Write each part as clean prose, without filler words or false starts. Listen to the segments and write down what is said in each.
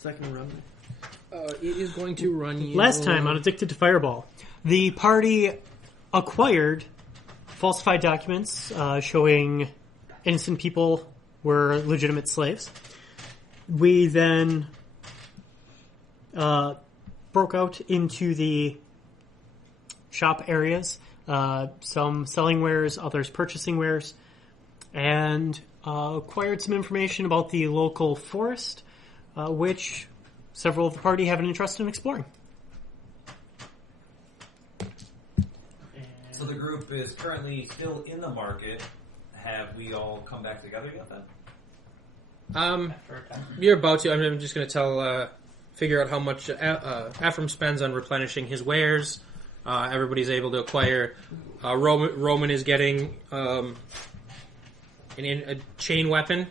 Is that going to run me? It is going to run you... Last time on Addicted to Fireball, the party acquired falsified documents showing innocent people were legitimate slaves. We then broke out into the shop areas, some selling wares, others purchasing wares, and acquired some information about the local forest, which several of the party have an interest in exploring. So the group is currently still in the market. Have we all come back together yet then? You're about to. I'm just going to figure out how much Ephraim spends on replenishing his wares. Everybody's able to acquire. Roman is getting a chain weapon.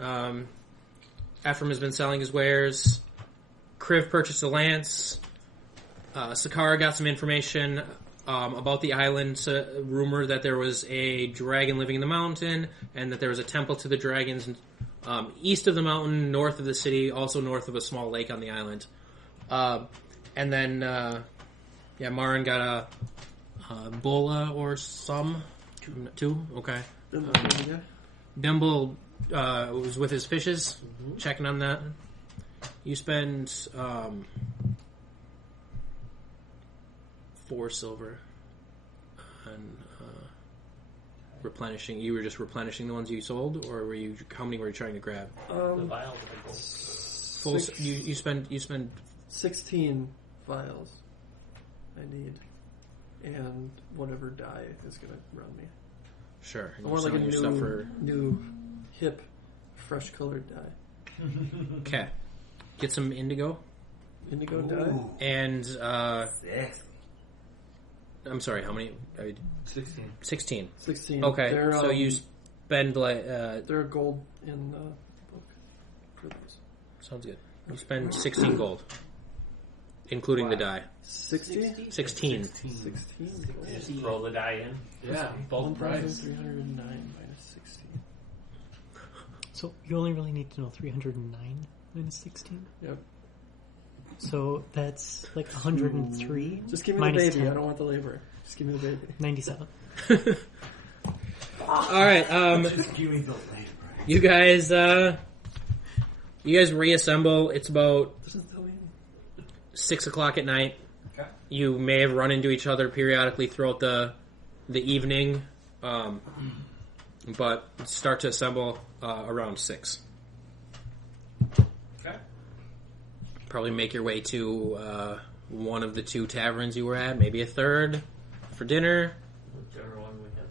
Ephraim has been selling his wares. Kriv purchased a lance. Sakara got some information about the island. Rumor that there was a dragon living in the mountain, and that there was a temple to the dragons east of the mountain, north of the city, also north of a small lake on the island. And then, Marin got a bola or some. Two? Okay. Dimble was with his fishes, checking on that. You spend 4 silver on replenishing. You were just replenishing the ones you sold, or were you? How many were you trying to grab? The vials of gold. You spend 16 vials I need, and whatever dye is going to run me. Sure. I want like a new, hip, fresh colored dye. Okay. Get some indigo. Indigo dye? And, Six. I'm sorry, how many? 16. 16. 16. Okay, so you spend like... they're gold in the book for those. Sounds good. You spend 16 gold, including the die. 60? 16. 16 gold. Just roll the die in. Yeah, bulk price. 1,309 minus 16. So you only really need to know 309 minus 16? Yep. So that's like 103. Just give me minus the baby. 10. I don't want the labor. Just give me the baby. 97. Alright, Just give me the labor. you guys reassemble. It's about 6 o'clock at night. Okay. You may have run into each other periodically throughout the evening, but start to assemble around 6. Okay. Probably make your way to one of the 2 taverns you were at, maybe a third for dinner. Whichever one we had.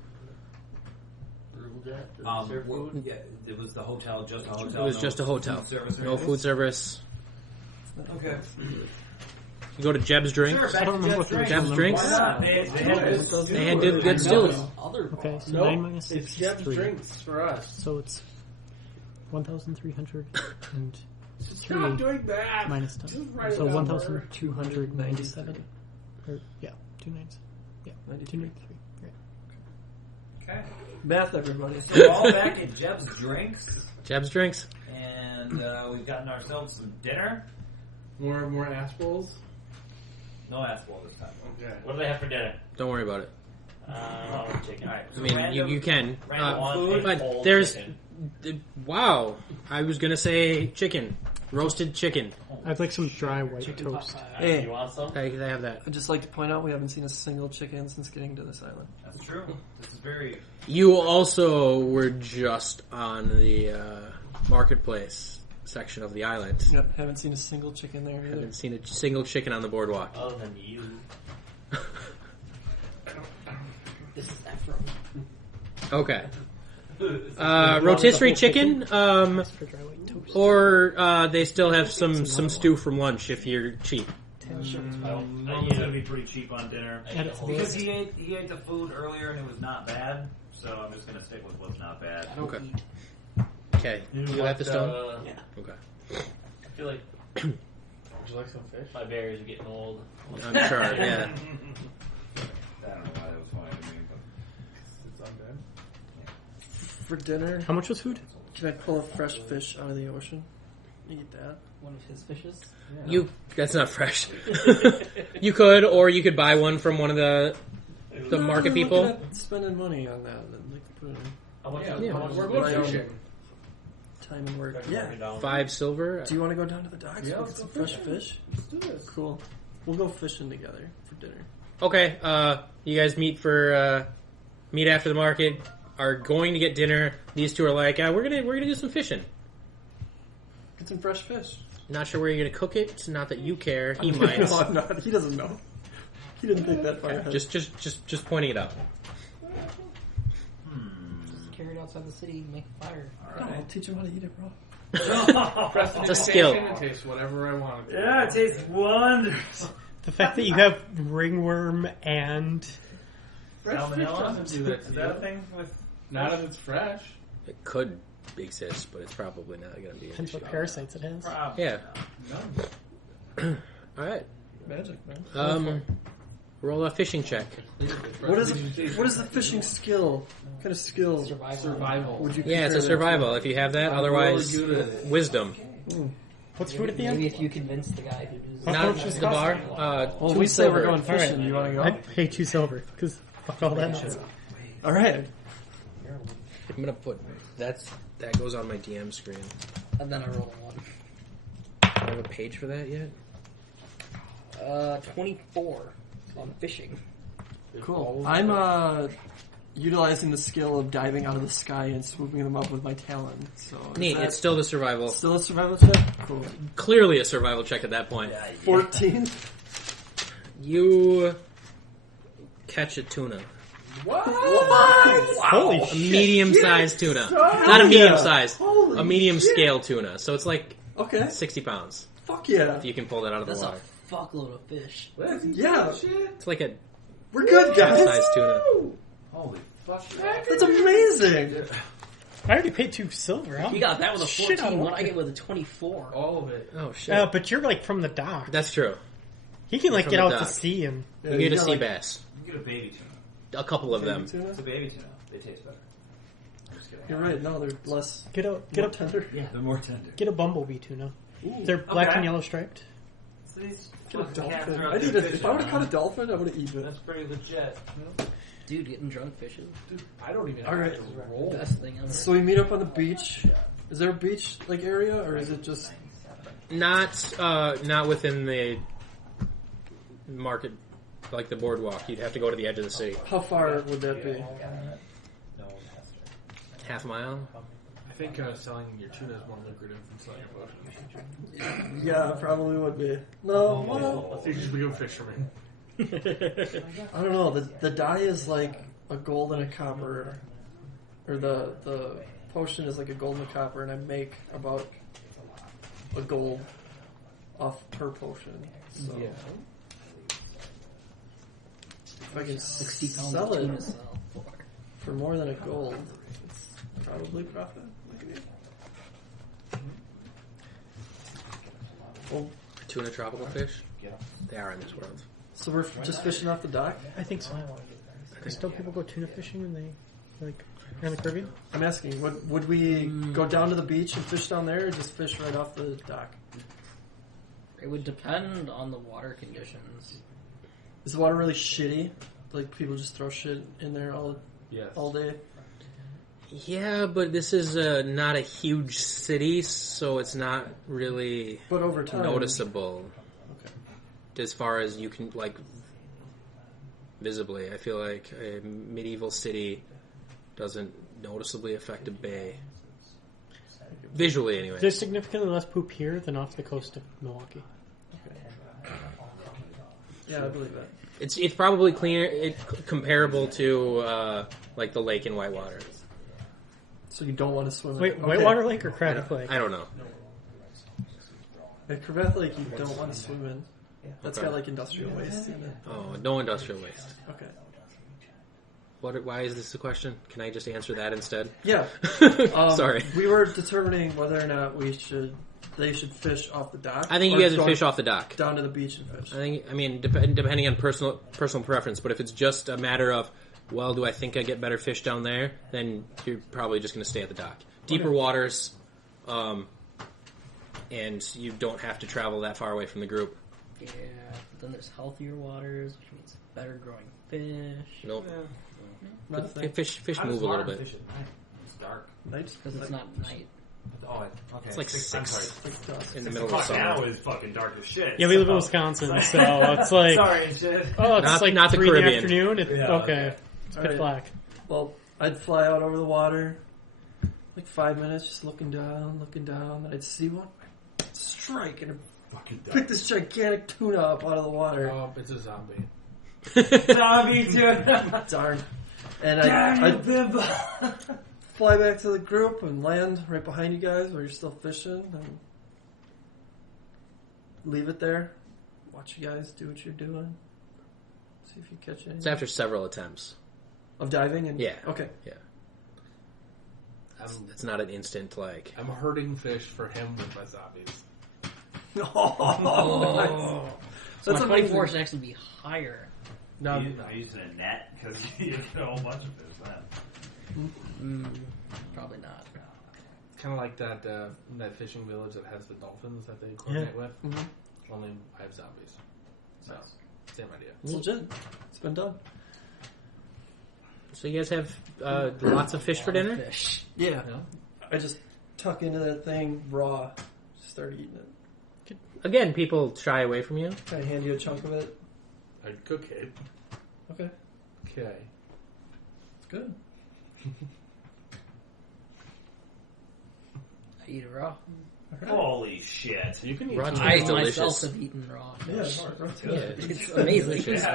Herbal jet. Yeah, it was the hotel, just a hotel. It was just a hotel. Food service or No anything? food service. Okay. You go to Jeb's Drinks. Sure, back to Jeb's Drinks. Jeb's Drinks. Why not? They had good stills. Okay, so Nope. 9 minus 6 It's is Jeb's 3. drinks for us. So it's 1,303 Stop doing that. minus 10. Just write So it down, 1,297. Or, yeah, 2 nines. Yeah, 93. 293. Right. Okay. Math, everybody. So we're all back at Jeb's Drinks, Jeb's Drinks. and we've gotten ourselves some dinner. More ass bowls. No asphalt this time. Okay. What do they have for dinner? Don't worry about it. Chicken. All right. I mean, you can. Random one, But cold there's... chicken. Wow. I was going to say chicken. Roasted chicken. I'd like some dry white toast. Hey. You want some? Okay, they have that. I'd just like to point out we haven't seen a single chicken since getting to this island. That's true. This is very... You also were just on the marketplace section of the island. Yep, haven't seen a single chicken there either. Haven't seen a single chicken on the boardwalk. Other than you. This is Ephraim. Okay. Rotisserie chicken, For dry white toast. or they still have some stew from lunch if you're cheap. Roman's Yeah. gonna be pretty cheap on dinner. Add it to the Because list. he ate the food earlier and it was not bad, so I'm just gonna stick with what's not bad. Okay. Okay. You have the stone? Yeah. Okay. I feel like Would you like some fish? my berries are getting old. I'm sure, yeah. I don't know why that was funny to me, but It's undead. For dinner, How much was food? can I pull a fresh fish out of the ocean? eat that. One of his fishes. That's not fresh. You could, or you could buy one from one of the market people. Look at spending money on that. And like, put in How much? Yeah. How much We're is going it? fishing. time and work. Mark Yeah. it down. 5 silver. Do you want to go down to the docks? Yeah, We'll let's get some go fresh fishing. fish. Let's do this. Cool. We'll go fishing together for dinner. Okay, you guys meet after the market. Are going to get dinner. These two are like, we're gonna do some fishing. Get some fresh fish. Not sure where you're gonna cook it. It's not that you care. He might. No, I'm not. He doesn't know. He didn't think that far ahead. Just pointing it out. Just carry it outside the city and make a fire. No, I'll teach him how to eat it, bro. It's a skill. It tastes whatever I want. Yeah, it tastes wonderful. The fact that you have ringworm and Fresh fish Salmonella? doesn't do that to Is that a you. thing with? Not if it's fresh. It could exist, but it's probably not gonna be an depends issue. what parasites it has. Yeah. No. All right. Magic, man. Roll a fishing check. What is the fishing skill? What kind of skill Survival. would you? Yeah, it's a compare that to? survival if you have that. Otherwise, really good at it. wisdom. What's food at the end? Maybe if you convince the guy who does Not much does the it cost? bar. Well, 2 we say silver. we're going fishing. Alright. You want to go? I'd pay 2 silver because fuck all that shit. All right. I'm gonna put that goes on my DM screen. and then I roll a 1. Do I have a page for that yet? 24 on fishing. Cool. I'm utilizing the skill of diving out of the sky and swooping them up with my talon. So is Neat. that It's still the survival. still a survival check. Cool. Clearly a survival check at that point. 14. You catch a tuna. Holy A shit. medium-sized tuna. Not a medium-sized. Holy A medium-scale tuna. So it's like Okay. 60 pounds. Fuck yeah. If you can pull that out of the That's water. a fuckload of fish. Yeah. It's like a We're good, guys. sized tuna. Holy fuck. That's amazing. I already paid 2 silver. You got that with a Shit, 14. I What like I get it. with a 24. All of it. Oh, shit. But you're like from the dock. That's true. He can like From get the out dock. to sea and Yeah, You get a got, sea like, bass. You get a baby tuna. A couple of them. tuna? It's a baby tuna. They taste better. Just kidding. You're right. No, they're less. get More a tender. They're more tender. get a bumblebee tuna. They're black Okay. and yellow striped. So these Get a fucking cats dolphin. are out I need there a, if fishing, I would have huh? caught a dolphin, I would have eaten it. That's pretty legit. Dude, getting drunk fishing. Dude, I don't even All have right. to roll. Best thing ever. So we meet up on the beach. Is there a beach like area, or is it just? Not within the market, like the boardwalk. You'd have to go to the edge of the city. How far would that be? Half a mile? I think selling your tuna is more lucrative than selling your boat. Yeah, probably would be. No, well, You just become a fisherman. I don't know. The dye is like a gold and a copper, or the potion is like a gold and a copper, and I make about a gold off per potion. So if I can 60 pounds sell of tuna it sell for. for more than a gold, it's probably profit. Maybe. Well, Tuna tropical fish? They are in this world. so we're just fishing off the dock. I think so. Because still people go tuna fishing when they like are in the Caribbean. I'm asking, would we go down to the beach and fish down there, or just fish right off the dock? It would depend on the water conditions. Is the water really shitty? Like people just throw shit in there Yes. all day? Yeah, but this is not a huge city, so it's not really But over time, noticeable Okay. as far as you can, like, visibly. I feel like a medieval city doesn't noticeably affect a bay. Visually, anyway. There's significantly less poop here than off the coast of Milwaukee. Yeah, I believe that. It's probably cleaner, comparable to like the lake in Whitewater. So you don't want to swim in Wait, it. Whitewater Lake or Craddock Lake? I don't know. At Cravath Lake, you don't want to swim in. That's Okay. got like industrial waste in it. Oh, no industrial waste. Okay. Why is this a question? Can I just answer that instead? Yeah. Sorry. We were determining whether or not they should fish off the dock. I think or you guys would go fish off the dock. down to the beach and fish. I mean, depending on personal preference, but if it's just a matter of, well, do I think I get better fish down there, then you're probably just going to stay at the dock. Deeper waters, and you don't have to travel that far away from the group. Yeah, but then there's healthier waters, which means better growing fish. Nope. Not a thing. Fish How move does a little water bit. fish at night? It's dark. Nights Because it's not night. Oh, okay. It's like I'm 6 sorry. in the 6 middle of o'clock now summer. is fucking dark as shit. Yeah, we live in so- Wisconsin, so it's like Sorry and shit. it's Not- like not the 3 in the Caribbean. afternoon. Yeah, Okay, it's pitch Alright. black. Well, I'd fly out over the water, like 5 minutes, just looking down, and I'd see one, I'd strike, and Fucking pick this gigantic tuna up out of the water. Oh, it's a zombie. Zombie tuna. Darn. And I'd fly back to the group and land right behind you guys where you're still fishing, and leave it there. Watch you guys do what you're doing. See if you catch anything. It's after several attempts. Of diving? And Yeah. Okay. It's not an instant, like... I'm herding fish for him with my zombies. Oh, So that's my amazing. 24 should actually be higher. No, I used a net because you get a whole bunch of fish then. Probably not. kind of like that fishing village that has the dolphins that they coordinate with. Mhm. Only I have zombies. So, same idea. It's legit. It's been done. So you guys have lots of fish for dinner? Fish. Yeah. Yeah. I just tuck into that thing raw, start eating it. Again, people shy away from you. Can I hand you a chunk of it? I'd cook it. Okay. Okay. It's good. I eat it raw. Holy shit. You can eat Raw some. chicken. I It's delicious. myself have eaten raw Yeah, fish. it's Yeah, good. It's amazing. delicious.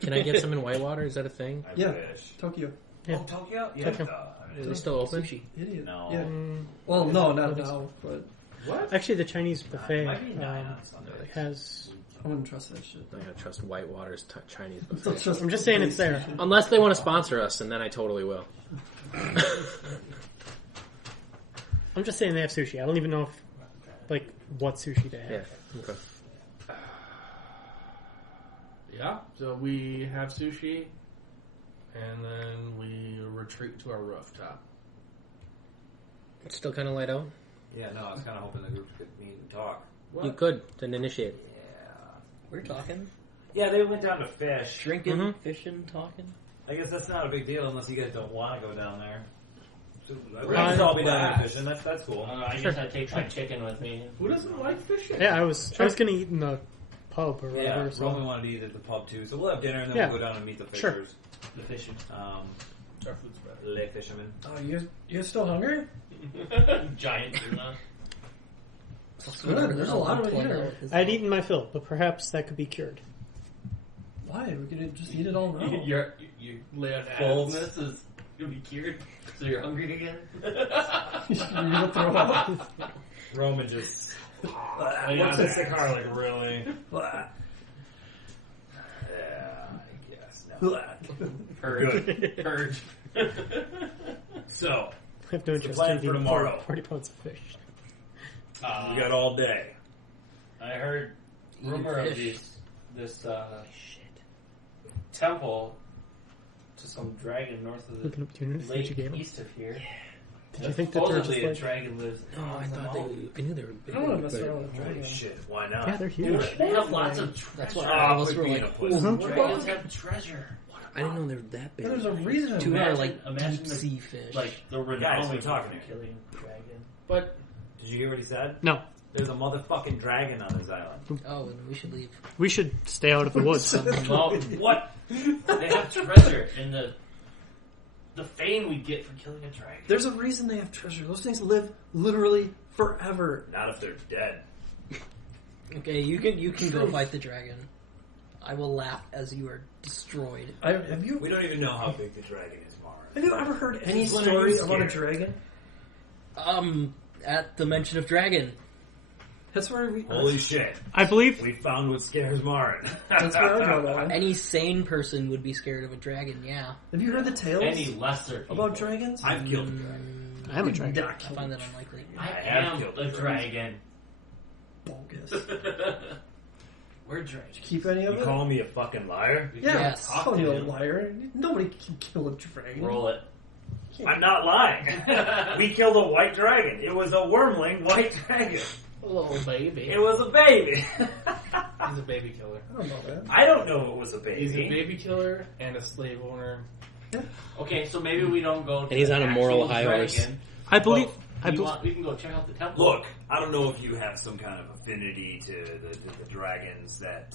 Can I get some in Whitewater? Is that a thing? I Yeah. wish. Tokyo. Yeah. Oh, Tokyo? Yeah. Tokyo. Are they still open? Sushi. Idiot. No. Yeah. Mm, Well, no, not now, but What? actually, the Chinese buffet Might be 9 on Sunday. has. I wouldn't trust that shit. I'm not gonna trust Whitewater's Chinese Don't buffet. trust I'm just saying it's there. Unless they want to sponsor us, and then I totally will. I'm just saying they have sushi. I don't even know if, like, what sushi they have. Yeah. Okay. Yeah. So we have sushi, and then we retreat to our rooftop. It's still kind of light out. Yeah, no, I was kind of hoping the group could meet and talk. What? You could then initiate. We're talking. Yeah, they went down to fish. Drinking, Mhm. fishing, talking. I guess that's not a big deal unless you guys don't want to go down there. So, we Right. can all be down there fishing. That's cool. I Sure. guess I'd take my chicken with me. Who doesn't like fishing? Yeah, I was gonna eat in the pub or Yeah, whatever. So Roman wanted to eat at the pub too, so we'll have dinner and then Yeah. we'll go down and meet the Sure. fishers. The fishing. Our food's better. Les fishermen. Oh, you guys still hungry? Giant tuna. It's good. There's a lot of it here. I'd eaten my fill, but perhaps that could be cured. Why? We could just eat it all now. Your Lay on fullness is gonna be cured, so you're hungry again. You're gonna throw up. Roman just. What's What's the car like? Really? Blah. Yeah, I guess. No. Blah. Purge. Purge. So I have no interest plan in for eating tomorrow? 40 pounds of fish. we got all day. I heard Eating rumor of fish. this temple to some dragon north of Looking the up tunas that lake you gave them. east of here. Did you think that they were just Supposedly a like... dragon lives. No, I thought I knew they were big. I don't want to mess around with Holy dragons. shit! Why not? Yeah, they're Dude, huge. they have lots of treasure. That's what Ah, all of us quit were being like. a pussy. "Ooh, Dragons have treasure. I didn't know they were that big. There's a reason. Tuna are like Imagine deep the- sea fish. Like the Guys, renowned we're talking for killing dragon. But Did you hear what he said? No, There's a motherfucking dragon on this island. oh, then we should leave. we should stay out of the woods. Well, what? They have treasure in the fame we get for killing a dragon. There's a reason they have treasure. Those things live literally forever. Not if they're dead. Okay, you can go fight the dragon. I will laugh as you are destroyed. Have We you don't even know how big the dragon is, Mara. have you ever heard any When are story you about a scared? dragon? At the mention of dragon. That's where we. Holy shit! I believe We found what scares Marin. That's where I draw the line. Any sane person would be scared of a dragon, yeah. Have you heard the tales Any lesser people. about dragons? I've killed a dragon. I am a dragon. Not I kill find that unlikely. I have am killed a dragons. dragon. bogus. We're dragons. Keep any of You it? call me a fucking liar? Yeah, Yes. I'll call you a liar. Nobody can kill a dragon. Roll it. I'm not lying. We killed a white dragon. It was a wormling white dragon. A little baby. It was a baby. He's a baby killer. I don't know that. I don't know it was a baby. He's a baby killer and a slave owner. Okay, so maybe we don't go. To And he's on a moral actual high horse. dragon, I believe. but we can go check out the temple. Look, I don't know if you have some kind of affinity to the dragons that,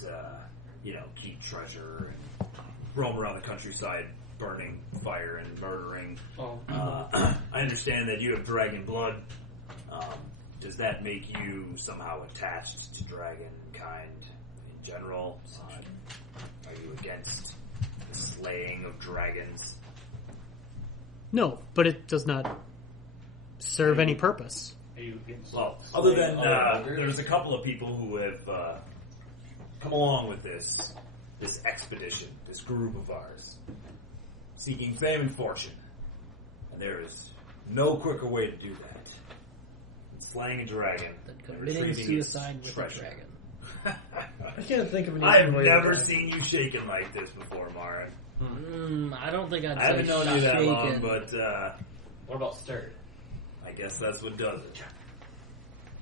keep treasure and roam around the countryside, burning fire and murdering. Oh, I understand that you have dragon blood. Does that make you somehow attached to dragon kind in general? Are you against the slaying of dragons? No, but it does not serve any purpose. Are you against Well, other than slaying all ogres? there's a couple of people who have come along with this expedition, this group of ours, seeking fame and fortune, and there is no quicker way to do that than slaying a dragon and Committing retrieving its suicide with a treasure. dragon. I can't think of an I've easy way to never do it. seen you shaken like this before, Marin. I don't think I'd I say haven't known you that shaken. long, but What about stirred? I guess that's what does it.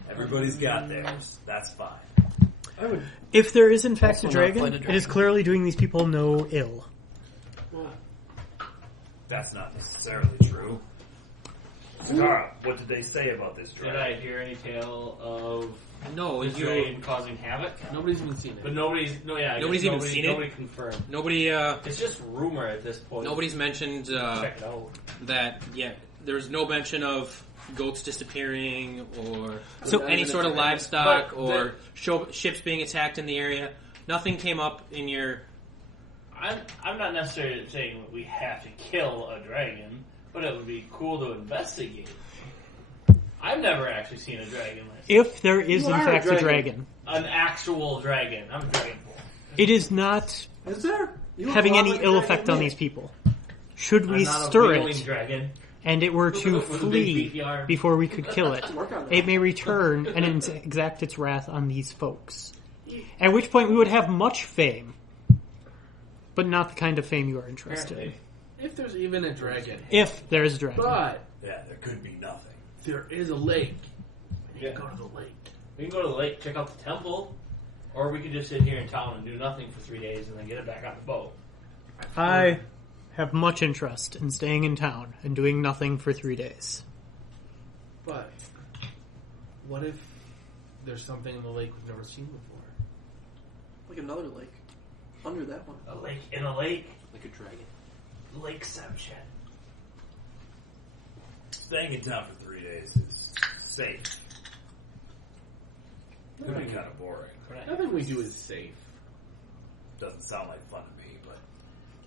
Everybody's got theirs. That's fine. I would. If there is in fact Also a not dragon, fight a it is dragon. clearly doing these people no ill. That's not necessarily true. Zakara, what did they say about this Did dragon? I hear any tale of No, this dragon causing havoc? nobody's even seen it. But nobody's even seen it? Nobody confirmed. nobody. It's just rumor at this point. Nobody's mentioned check it out. that. Yeah, there's no mention of goats disappearing or So- any sort of livestock But or ships being attacked in the area. Nothing came up in your. I'm not necessarily saying that we have to kill a dragon, but it would be cool to investigate. I've never actually seen a dragon like If there is You in are a fact a dragon. dragon, an actual dragon. I'm a dragon bull. it is not Is there? You look having a lot any like a ill dragon effect to on me. these people. Should we I'm not stir a wheeling it dragon. and it were to With a big flee beefy arm. before we could kill it, Work on that. it may return and exact its wrath on these folks. At which point we would have much fame, but not the kind of fame you are interested in. Apparently. If there's even a dragon. If there is a dragon. But Yeah, there could be nothing. there is a lake. We Yeah. can go to the lake. We can go to the lake, check out the temple, or we could just sit here in town and do nothing for 3 days and then get it back on the boat. I have much interest in staying in town and doing nothing for 3 days. But what if there's something in the lake we've never seen before? Like another lake. Under that one. A lake in a lake. Like a dragon. Lakeception. Staying in town for 3 days is safe. Could be kind of boring. Nothing we do is safe. Doesn't sound like fun to me, but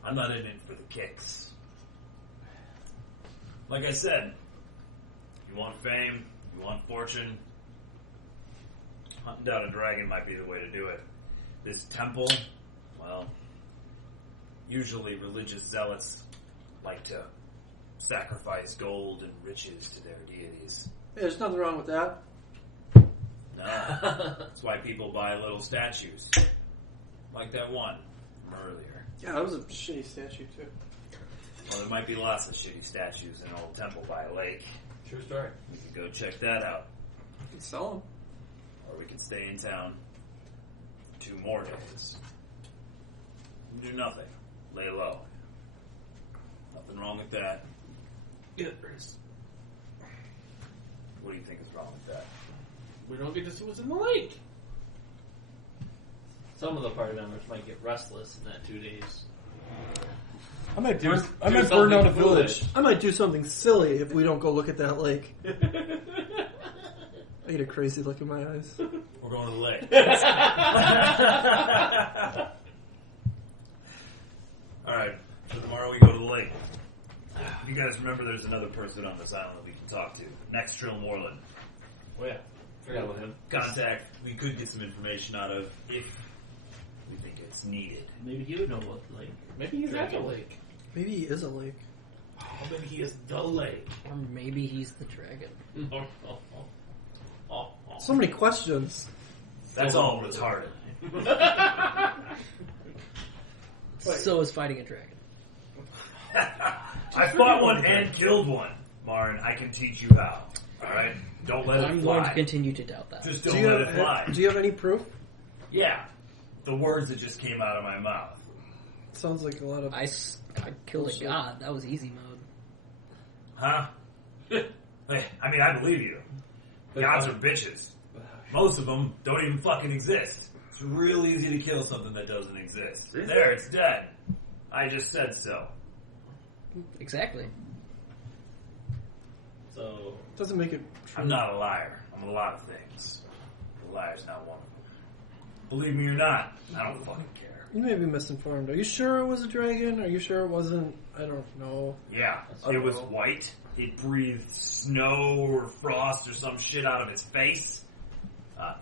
I'm not in it for the kicks. Like I said, you want fame, you want fortune, hunting down a dragon might be the way to do it. This temple, well, usually religious zealots like to sacrifice gold and riches to their deities. Hey, there's nothing wrong with that. Nah, that's why people buy little statues. Like that one from earlier. Yeah, that was a shitty statue too. Well, there might be lots of shitty statues in an old temple by a lake. True story. We could go check that out. You can sell them. Or we can stay in town 2 more days. Do nothing. Lay low. Nothing wrong with that. Good, Bruce. What do you think is wrong with that? We don't get to see what's in the lake. Some of the party members might get restless in that 2 days. I might Do- burn. I do might burn down a something village. foolish. I might do something silly if we don't go look at that lake. I get a crazy look in my eyes. We're going to the lake. Alright, so tomorrow we go to the lake. You guys remember there's another person on this island that we can talk to. Next Trill Moreland. Oh yeah. Forgot about him. Contact we could get some information out of if we think it's needed. Maybe he would know what like. Maybe he's at the lake. Maybe he is a lake. Oh, maybe he is the lake. Or maybe he's the dragon. So many questions. That's all retarded. So is fighting a dragon. I fought one and killed one. Marin, I can teach you how. Alright? Don't let I'm it going fly. to continue to doubt that. Just Do don't you let it fly. have any proof? Yeah. The words that just came out of my mouth. Sounds like a lot of. I killed a god. That was easy mode. Huh? I mean, I believe you. Gods are bitches. Most of them don't even fucking exist. It's real easy to kill something that doesn't exist. There, it's dead. I just said so. Exactly. So Doesn't make it true. I'm not a liar. I'm a lot of things. A liar's not one of them. Believe me or not, I don't fucking care. You may be misinformed. Are you sure it was a dragon? Are you sure it wasn't? I don't know. Yeah, I it don't was know. white. It breathed snow or frost or some shit out of its face.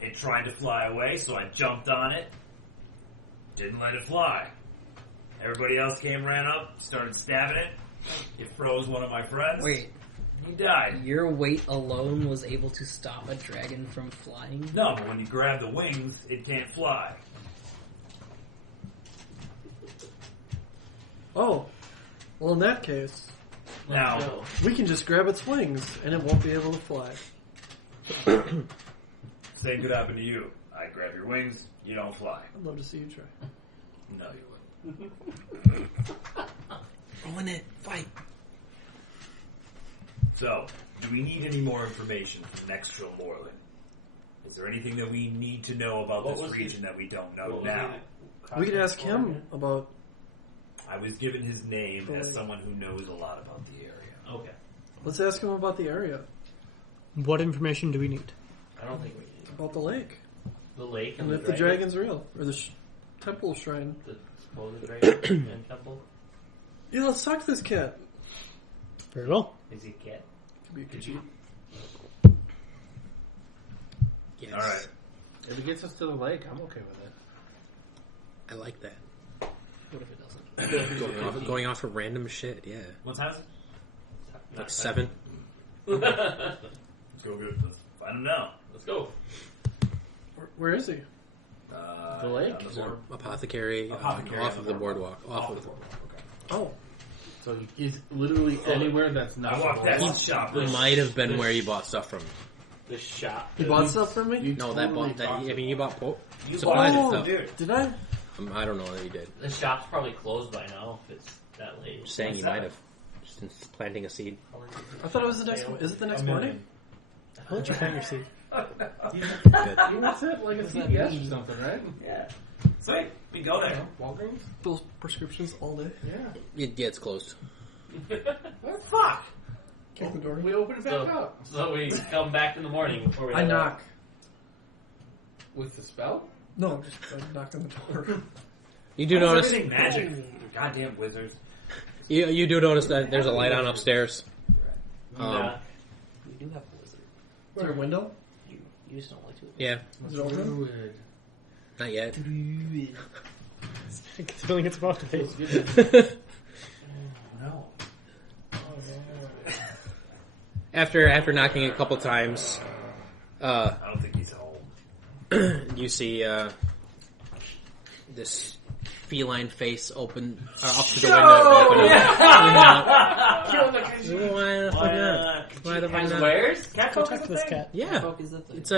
It tried to fly away, so I jumped on it. Didn't let it fly. Everybody else ran up, started stabbing it. It froze one of my friends. Wait, He died. your weight alone was able to stop a dragon from flying? No, but when you grab the wings, it can't fly. Oh, well, in that case, Now, go. we can just grab its wings and it won't be able to fly. same could happen to you. I grab your wings, you don't fly. I'd love to see you try. No, you wouldn't. Go in it. Fight. So, do we need any more information from Nextral Moreland? Is there anything that we need to know about What this was region that we don't know What was now? it? We could ask him about. I was given his name as Right. someone who knows a lot about the area. Okay. Let's ask him about the area, What information do we need? I don't think we need about the lake, the lake and and if the dragon's real or the temple shrine. the supposed dragon and temple. Yeah, let's talk to this cat. Very well. Is he cat? Could be a Khajiit. Yes. All right. If it gets us to the lake, I'm okay with it. I like that. What if it doesn't? Going off of random shit. Yeah. What time is it? Like 7. Let's go good. Let's find him now. Let's go. Where is he? The lake? on the board. Apothecary. Apothecary Off on of the the boardwalk. Off of the Oh, So he's literally anywhere that's not. I walked the past lake. the shop. Might have been where you bought stuff from. The shop. he bought stuff from me. You No, totally that bought. talked I mean, you bought You supplies bought and Oh, stuff. dude. did I? I don't know that you did. The shop's probably closed by now if it's that late. Just saying, you that? might have. Just planting a seed. I thought it was the next. Is it the next morning? I'll let you plant your seed. Good. You were at like a CVS or something, right? Yeah. Sweet. We go there. Walgreens? Those prescriptions all day. Yeah. Yeah, it's closed. What the fuck? Kick the door. We open it back So, up. so we come back in the morning before we. I head out. knock. With the spell? No, just I knock on the door. You do Why is notice. everything magic? Goddamn wizards. You do notice that there's a light on upstairs. Nah. We do have a wizard. Is there a window? You just don't like to. Yeah, Is it open? Druid. not yet. I get the feeling it's about to be. No. After knocking a couple times, I don't think he's home. you see this feline face open up to the window. Open up. Why the fuck not? Why the fuck Has not? wares? Go talk to this cat. Yeah, Folk is the thing. it's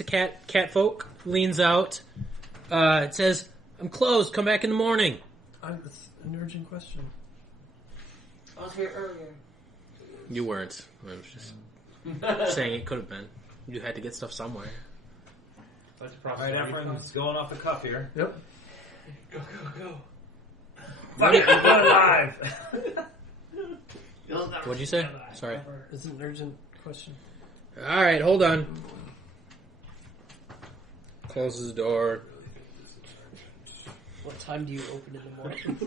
a cat folk leans out. It says, "I'm closed. Come back in the morning." It's an urgent question. I was here earlier. You weren't. I was just saying it could have been. You had to get stuff somewhere. Let's All process right, everything. Efren's going off the cuff here. Yep. Go, go, go. Fuck it, I'm going live. What'd you say? Sorry. It's an urgent question. All right, hold on. Closes the door. What time do you open in the morning?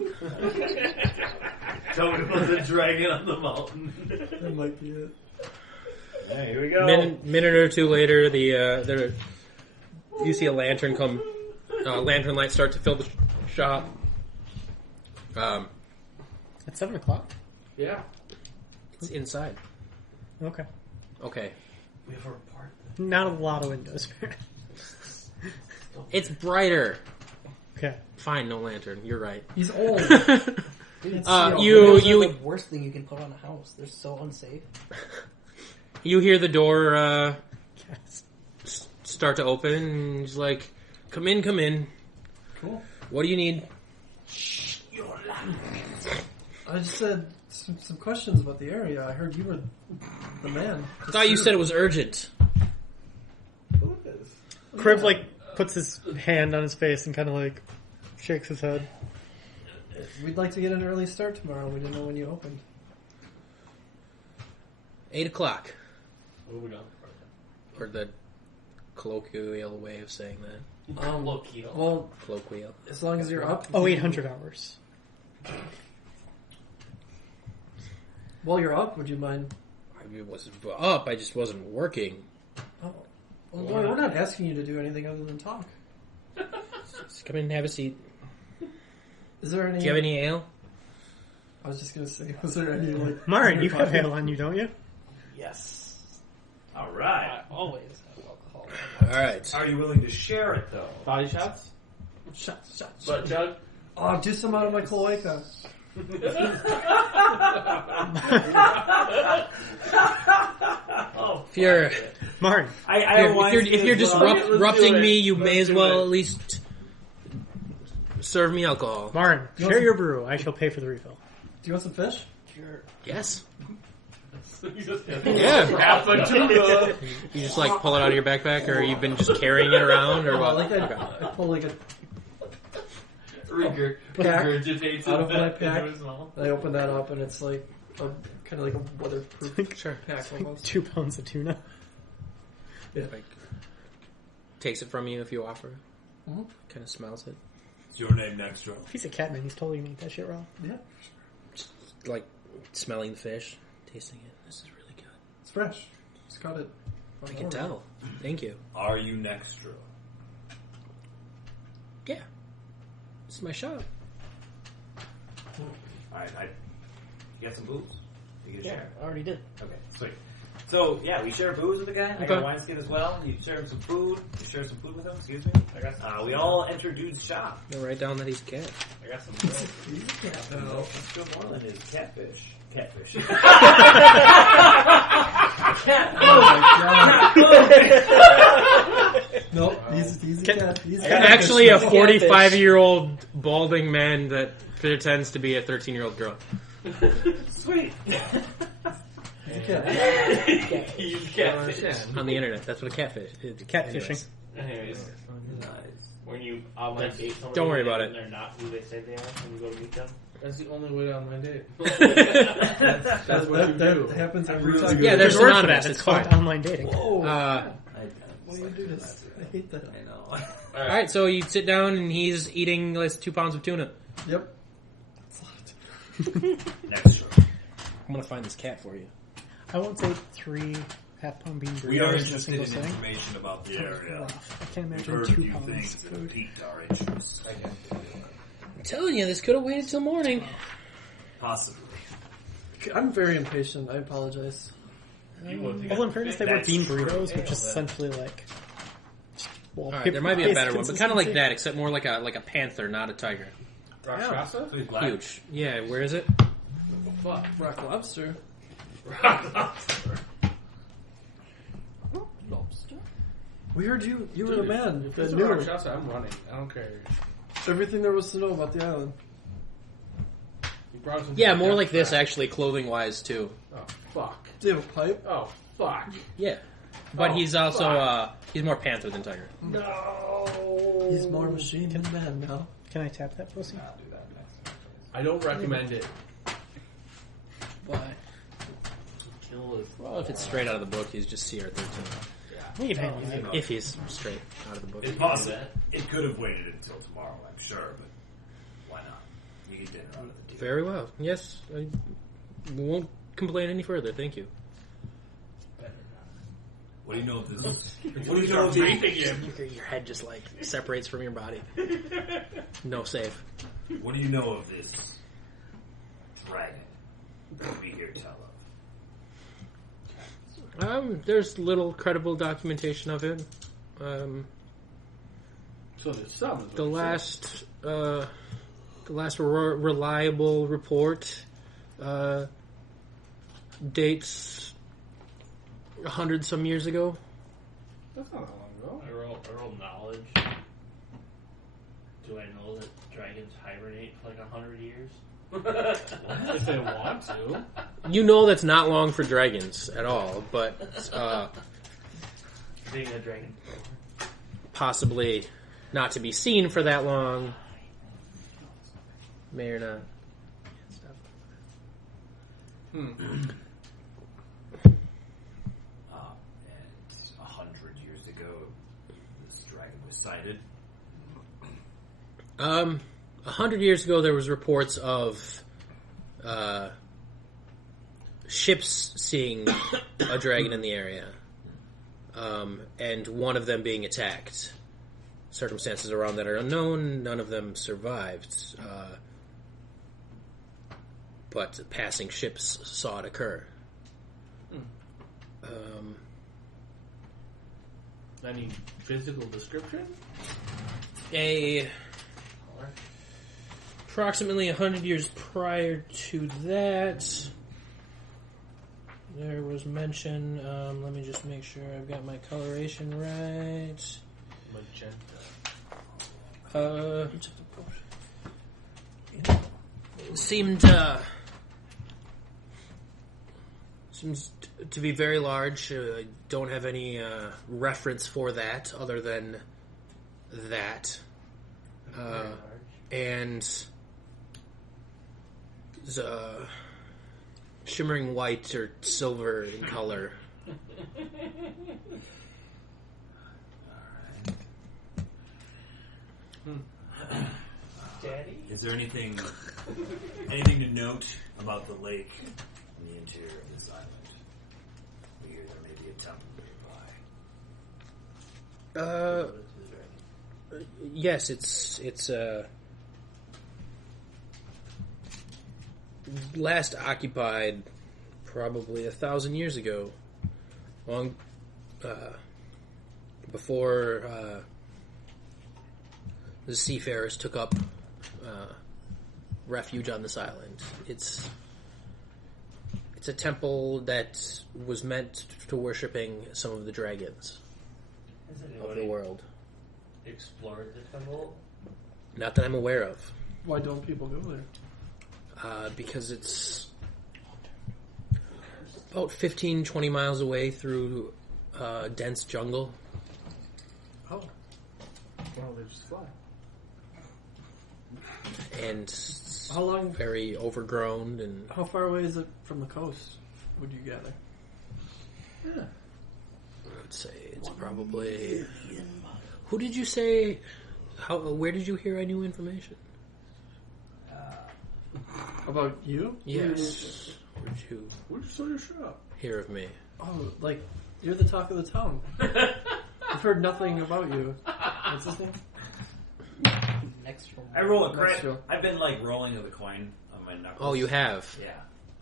Tell me about the dragon on the mountain. That might be it. Yeah, here we go. Minute or two later, you see a lantern come. Lantern lights start to fill the shop. At 7 o'clock? Yeah. It's inside. Okay. Okay. We have a report. Not a lot of windows. It's brighter. Okay. Fine, no lantern. You're right. He's old. Dude, You windows are you the worst thing you can put on a house. They're so unsafe. You hear the door start to open, and he's like, "Come in, come in. Cool. What do you need?" I just had some questions about the area. I heard you were the man. I thought you said it was urgent. Kriv like puts his hand on his face and kind of like shakes his head. We'd like to get an early start tomorrow. We didn't know when you opened. 8 o'clock. What we got? Or the colloquial way of saying that. Colloquial. Well, Colloquial. as long as you're up. Oh, 800 hours. While you're up, would you mind? I wasn't up, I just wasn't working. Oh, well, boy, we're not asking you to do anything other than talk. Just come in and have a seat. Is there any? Do you have any ale? I was just gonna say, was there any like? Marin, you have ale on you, don't you? Yes. All right. I always have alcohol. Alright. Are you willing to share it though? Body shots? Shots. But Jug, Oh, do some out of my cloaca. If you're Marin, if you're disrupting me, you may as well at least serve me alcohol. Marin, share your brew. I shall pay for the refill. Do you want some fish? Yes. yeah. Yeah. Half a tuna. You just like pull it out of your backpack, or you've been just carrying it around, or what? Like I pull like a. Regurgitates Out of it my back pack. into his mouth. I open that up and it's like a kind of like a weatherproof Sure. pack almost. 2 pounds of tuna. Like, takes it from you if you offer. Mhm. Kind of smells it. Is your name Nextro? If he's a catman, he's totally gonna eat that shit raw. Yeah, Like, smelling the fish, tasting it. This is really good. it's fresh. Just got it. I can tell. Thank you. Are you Nextro? Yeah. This is my shop. Alright, you got some booze? You get a share? I already did. Okay, sweet. So, yeah, we share booze with the guy. I got Okay. a wineskin as well. You share him some food. You share some food with him, excuse me. I got some. We all enter dude's shop. I'll write down that he's a cat. I got some. bread. No, Phil Moreland is catfish. Catfish. Nope, he's a cat. He's Actually, a Catfish. 45-year-old balding man that pretends to be a 13-year-old girl. Sweet. He's a cat. He's catfish. On the internet. That's what a catfish is. Catfishing. Anyways, Nice. when you online date somebody, Don't worry about and it. they're not who they say they are when you go to meet them. That's the only way to online date. That's what you do. That happens every Really time. good. Yeah, there's a word for anonymous. that. It's It's called fine. online dating. Whoa! Uh, Why do you do this? I hate that. I know. Alright, so you sit down and he's eating like 2 pounds of tuna. Yep. Nextro. I'm gonna find this cat for you. I won't say 3 half-pound bean We are burritos in a interested single in sitting. information about the area. Rough. I can't We've imagine heard a 2 few pounds things of that have food. piqued our interest. I'm telling you, this could have waited till morning. Possibly. I'm very impatient. I apologize. Well, in fairness, they were That's bean true. burritos, which Yeah. is essentially like. Alright, there might be a better one, but kind of like that, except more like a panther, not a tiger. Rakshasa? So he's black. Huge. Yeah, where is it? Fuck. Rock lobster. Lobster? We heard you were the man If that it's a knew Rakshasa, I'm running. I don't care. everything there was to know about the island. You brought some Yeah, more like this back. actually, clothing-wise, too. Oh, fuck. Do you have a pipe? Oh, fuck. Yeah. But Oh, he's also, fuck. he's more panther than tiger. No. He's more machine than man now. Can I tap that pussy? I'll do that next. I don't recommend it. Why? Kill is Well, if it's straight out of the book, he's just CR13. We can handle that. If he's straight out of the book. It's possible. It could have waited until tomorrow, I'm sure, but why not? You eat dinner out of the deal. Very well. Yes, I won't complain any further. Thank you. What do you know of this? What do you know of the, Your head just like separates from your body. No save. What do you know of this dragon that we here tell of? There's little credible documentation of it. So there's some. is what The you're last reliable report dates 100 some years ago. That's not that long ago. I roll knowledge. Do I know that dragons hibernate for like 100 years? If they want to. You know that's not long for dragons at all, but Being a dragon. possibly not to be seen for that long. May or not. And 100 years ago, this dragon was sighted. 100 years ago, there was reports of ships seeing a dragon in the area, and one of them being attacked. Circumstances around that are unknown. None of them survived, but passing ships saw it occur. Any physical description? Approximately 100 years prior to that, there was mention, let me just make sure I've got my coloration right. Magenta. Seemed seems to be very large. I don't have any reference for that other than that. And it's shimmering white or silver in color. Daddy? Is there anything to note about the lake in the interior of this island? We hear there may be a temple nearby. Yes, it's last occupied probably 1,000 years ago, long before the seafarers took up refuge on this island. It's a temple that was meant to worshiping some of the dragons Has of the anybody world. explored the temple? Not that I'm aware of. Why don't people go there? Because it's about 15, 20 miles away through dense jungle. Oh, Well, they just fly. And how long? very overgrown, and How far away is it from the coast? Would you gather? I would say it's probably... Who did you say... Where did you hear I knew information? About you? Yes. Where did you Where'd you sell your shop? hear of me? Oh, like you're the talk of the town. I've heard nothing about you. What's his name? Next one. I roll a That's crit. true. I've been like rolling of the coin on my knuckles. Oh, you have? Yeah.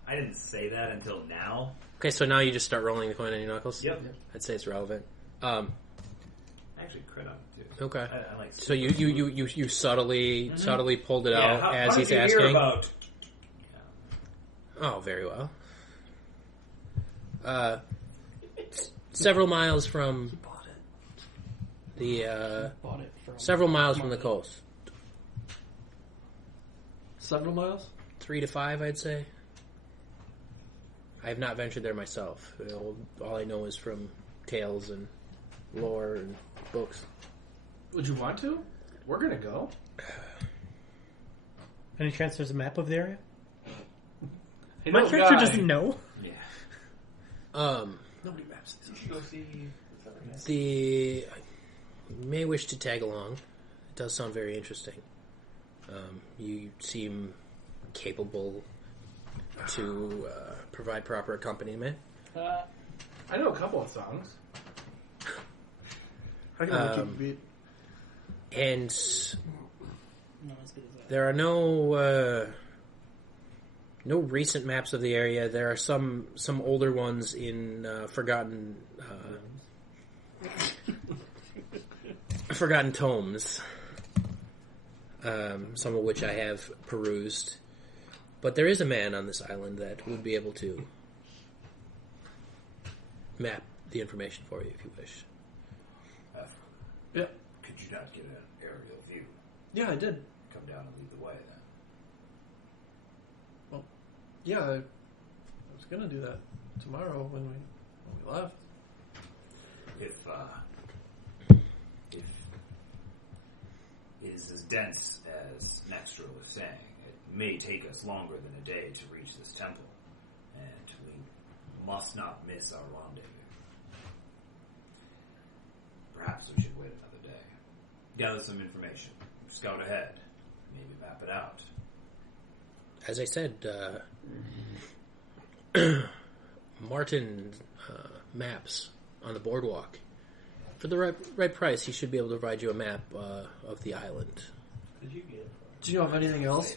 I didn't say that until now. Okay, so now you just start rolling the coin on your knuckles? Yep. I'd say it's relevant. I actually crit on it too. Okay. I like. So you subtly pulled it out how as did he's you hear asking? about? Oh, very well. Several miles from Bought it. the Bought it from several miles from the coast. Several miles? 3 to 5, I'd say. I have not ventured there myself. All I know is from tales and lore and books. Would you want to? We're gonna go. Any chance there's a map of the area? Hey, My no character guy. doesn't know. Yeah. Nobody maps these. You should go see. You may wish to tag along. It does sound very interesting. You seem capable to provide proper accompaniment. I know a couple of songs. I can keep a beat. And not as good as that. there are no recent maps of the area. There are some older ones in forgotten tomes. Some of which I have perused. But there is a man on this island that would be able to map the information for you if you wish. Yeah. Could you not get an aerial view? Yeah, I did. Come down and lead the way then. Yeah, I was gonna do that tomorrow when we left. If it is as dense as Nextro was saying, it may take us longer than a day to reach this temple, and we must not miss our rendezvous. Perhaps we should wait another day. Gather some information. Scout ahead. Maybe map it out. As I said, Martin maps on the boardwalk. For the right price, he should be able to provide you a map of the island. Did you get it? Do you know of anything else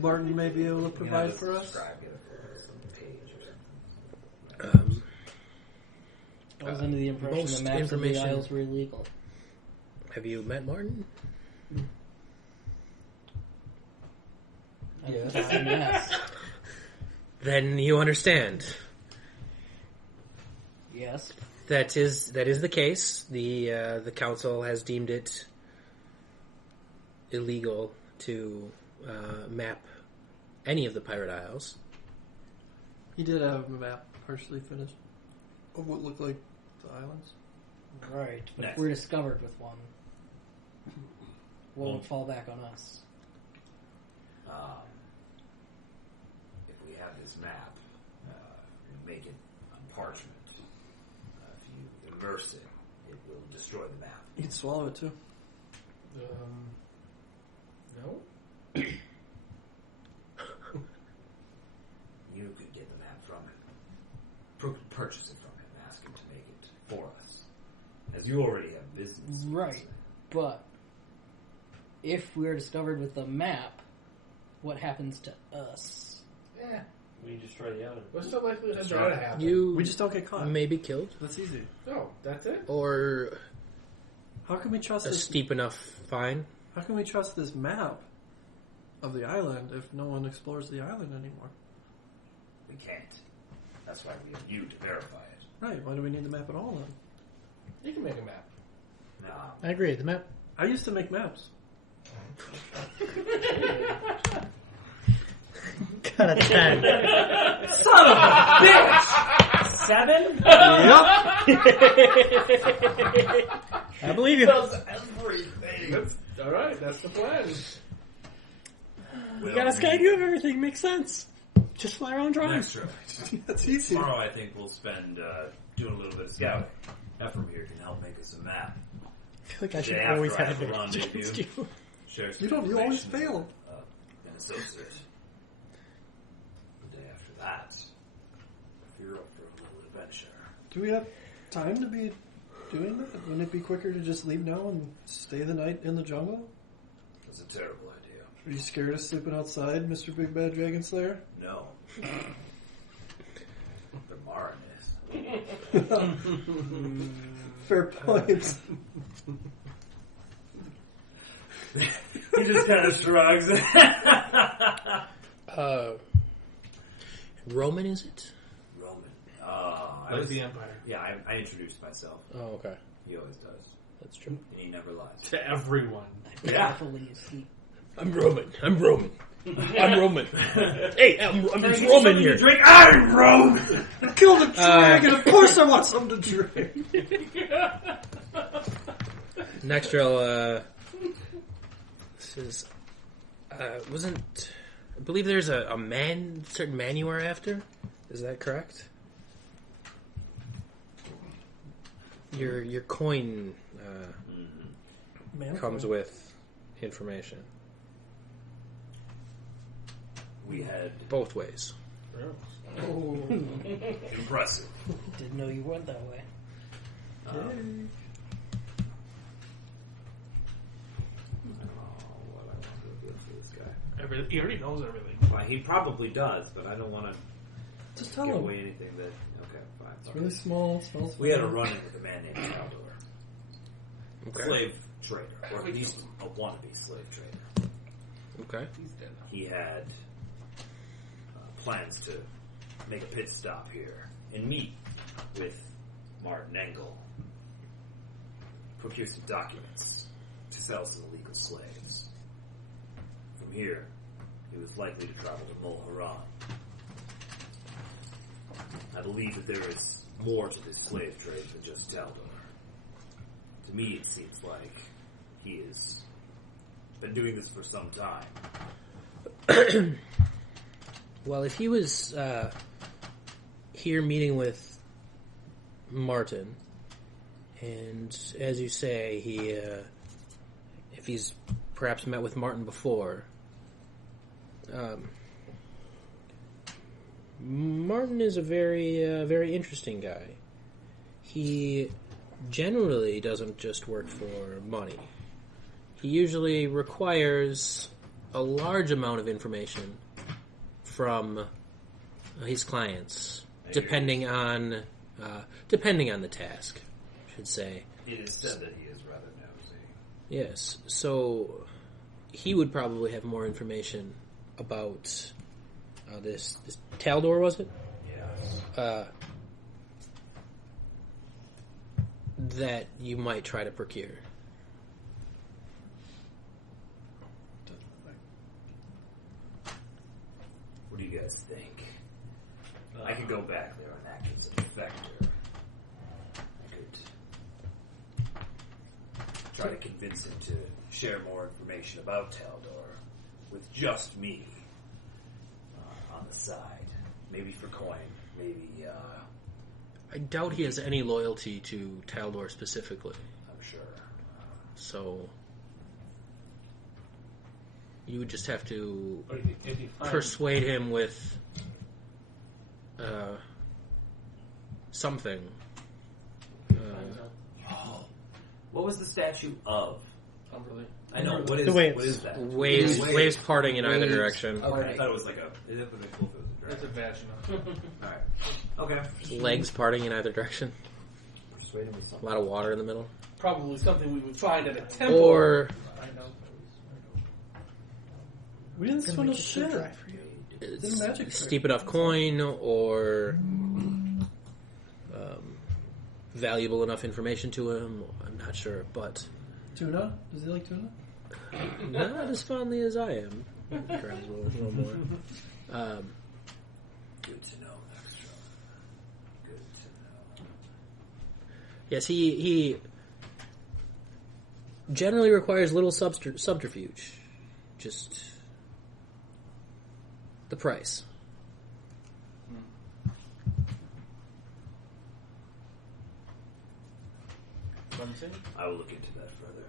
Martin may be able to provide for us? I was under the impression most the maps of the information- Isles were illegal. Have you met Martin? At the time, yes. Then you understand. Yes. That is the case. The council has deemed it illegal to map any of the pirate isles. He did have a map partially finished of what looked like the islands. Right. But Next. if we're discovered with one, what would fall back on us? If we have this map, we make it on parchment. If you immerse it, it will destroy the map. You can swallow it too. No? You could get the map from him. Purchase it from him and ask him to make it for us. As you already have business. Right. But if we're discovered with the map, what happens to us? Yeah. We destroy the other. What's the likelihood That's that right. would happen? You We just don't get caught. may be killed, That's easy. No, that's it? or How can we trust a this? steep enough fine. How can we trust this map of the island if no one explores the island anymore? We can't. That's why we have you to verify it. Right. Why do we need the map at all then? You can make a map. Nah. I agree. The map. I used to make maps. Got a 10. Son of a bitch! 7? Yep. I believe you. Everything. Alright, that's the plan. You got a sky view of everything. Makes sense. Just fly around drawing. Extra. That's easy. Tomorrow, I think we'll spend doing a little bit of scouting. Ephraim here can help make us a map. I feel like I should Day always after I have have a advantage rendezvous. against you. Share some You don't. You always information fail. with, an associate. The day after that, if you're up for a little adventure. Do we have time to be doing that? Wouldn't it be quicker to just leave now and stay the night in the jungle? That's a terrible idea. Are you scared of sleeping outside, Mr. Big Bad Dragon Slayer? No. The Marin is. Fair point. He just kind of shrugs. Roman, is it? Roman. I Like was, the Empire. yeah, I introduced myself. Oh, okay. He always does. That's true. And he never lies. To everyone. Yeah. Carefully you sleep. I'm Roman. I'm Roman. I'm Roman. Hey, I'm just Roman here. Drink I'm Roman! Kill the dragon! Of course I want something to drink! Nextrel, this is, wasn't, I believe there's a certain man you are after? Is that correct? Your coin, comes with information. We had Both ways. impressive. Didn't know you went that way. What I want to do for this guy. He already knows everything. Well, he probably does, but I don't want to Just tell give him. away anything that. Okay, fine. It's really small. It smells We had a fine. run-in with a man named Caldor. Okay. Slave trader, or at least a wannabe slave trader. Okay. He's dead now. He had plans to make a pit stop here and meet with Martin Engel, procured some documents to sell some illegal slaves. From here, he was likely to travel to Mulharan. I believe that there is more to this slave trade than just Taldor. To me, it seems like he has been doing this for some time. Well, if he was here meeting with Martin, and as you say, if he's perhaps met with Martin before, Martin is a very interesting guy. He generally doesn't just work for money. He usually requires a large amount of information from his clients, depending on the task, I should say. It is said that he is rather nosy. Yes, so he would probably have more information about this Taldor, was it? Yes. That you might try to procure. What do you guys think? I could go back there and act as a defector. I could try to convince him to share more information about Taldor with just me on the side. Maybe for coin. Maybe, I doubt he has any loyalty to Taldor specifically. I'm sure. So you would just have to But if you find persuade him with something. What was the statue of? Umberly. I know. What The waves. what is that? Waves parting in either Waves. direction. Okay. I thought it was like a... It would be cool if it was a It's a dragon. vagina. Alright. Okay. Legs parting in either direction. Persuade him with A something. lot of water in the middle. Probably something we would find at a temple. Or I know. We didn't Gonna swindle make it so shit. dry for you. It's a magic trick. steep enough coin or valuable enough information to him. I'm not sure, but Tuna? Does he like tuna? not as fondly as I am. Perhaps a little more. Good to know, Extra. Good to know. Yes, he generally requires little subterfuge. Just the price. Let me see. I will look into that further.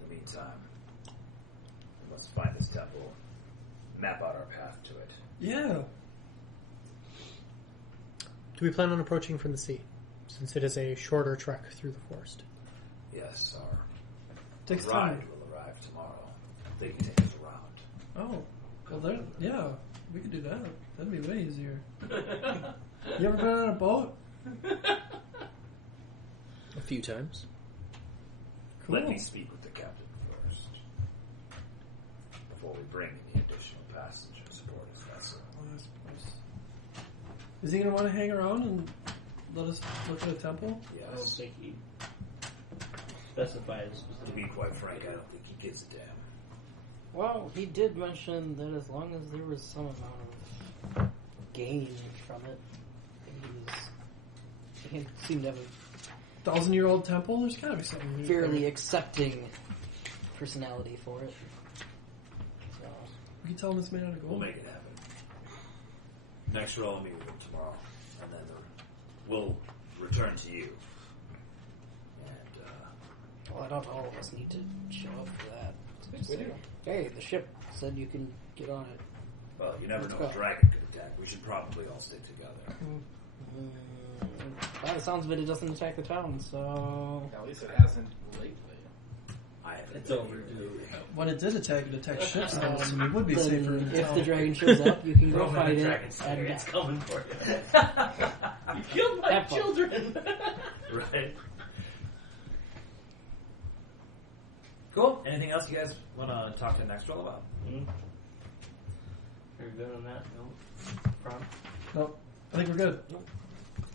In the meantime, we must find this temple, map out our path to it. Yeah. Do we plan on approaching from the sea, since it is a shorter trek through the forest? Yes, our Takes ride time. will arrive tomorrow. They can take us around. Oh. Well, there. Yeah. We could do that. That'd be way easier. You ever been on a boat? A few times. Cool. Let me speak with the captain first, before we bring any additional passengers aboard his vessel. I suppose. Is he going to want to hang around and let us look at a temple? I don't Yes. think he specified To specifically. be quite frank, I don't think he gives a damn. Well, he did mention that as long as there was some amount of gain from it, he seemed to have a 1,000-year-old temple? There's got to be something new fairly there. accepting personality for it. So, We can tell him it's made out of We'll gold. make it happen. Next roll, I'll meet with him tomorrow, and then we'll return to you. And well, I don't all of us need to show up for that. We do. Hey, the ship said you can get on it. well, you never Let's know, go. a dragon could attack. We should probably all stick together. By the sounds of it, it doesn't attack the town, so... At least it hasn't lately. I haven't. It's overdue. When it did attack, it attacked ships, though, so we would be Then safer in the if town. the dragon shows up, you can go Roman fight it. dragon's And It's coming for you. You killed my That part. children. Right. Cool. Anything else you guys want to talk to next roll about? Are you good on that? No. Prom? Nope. I think we're good.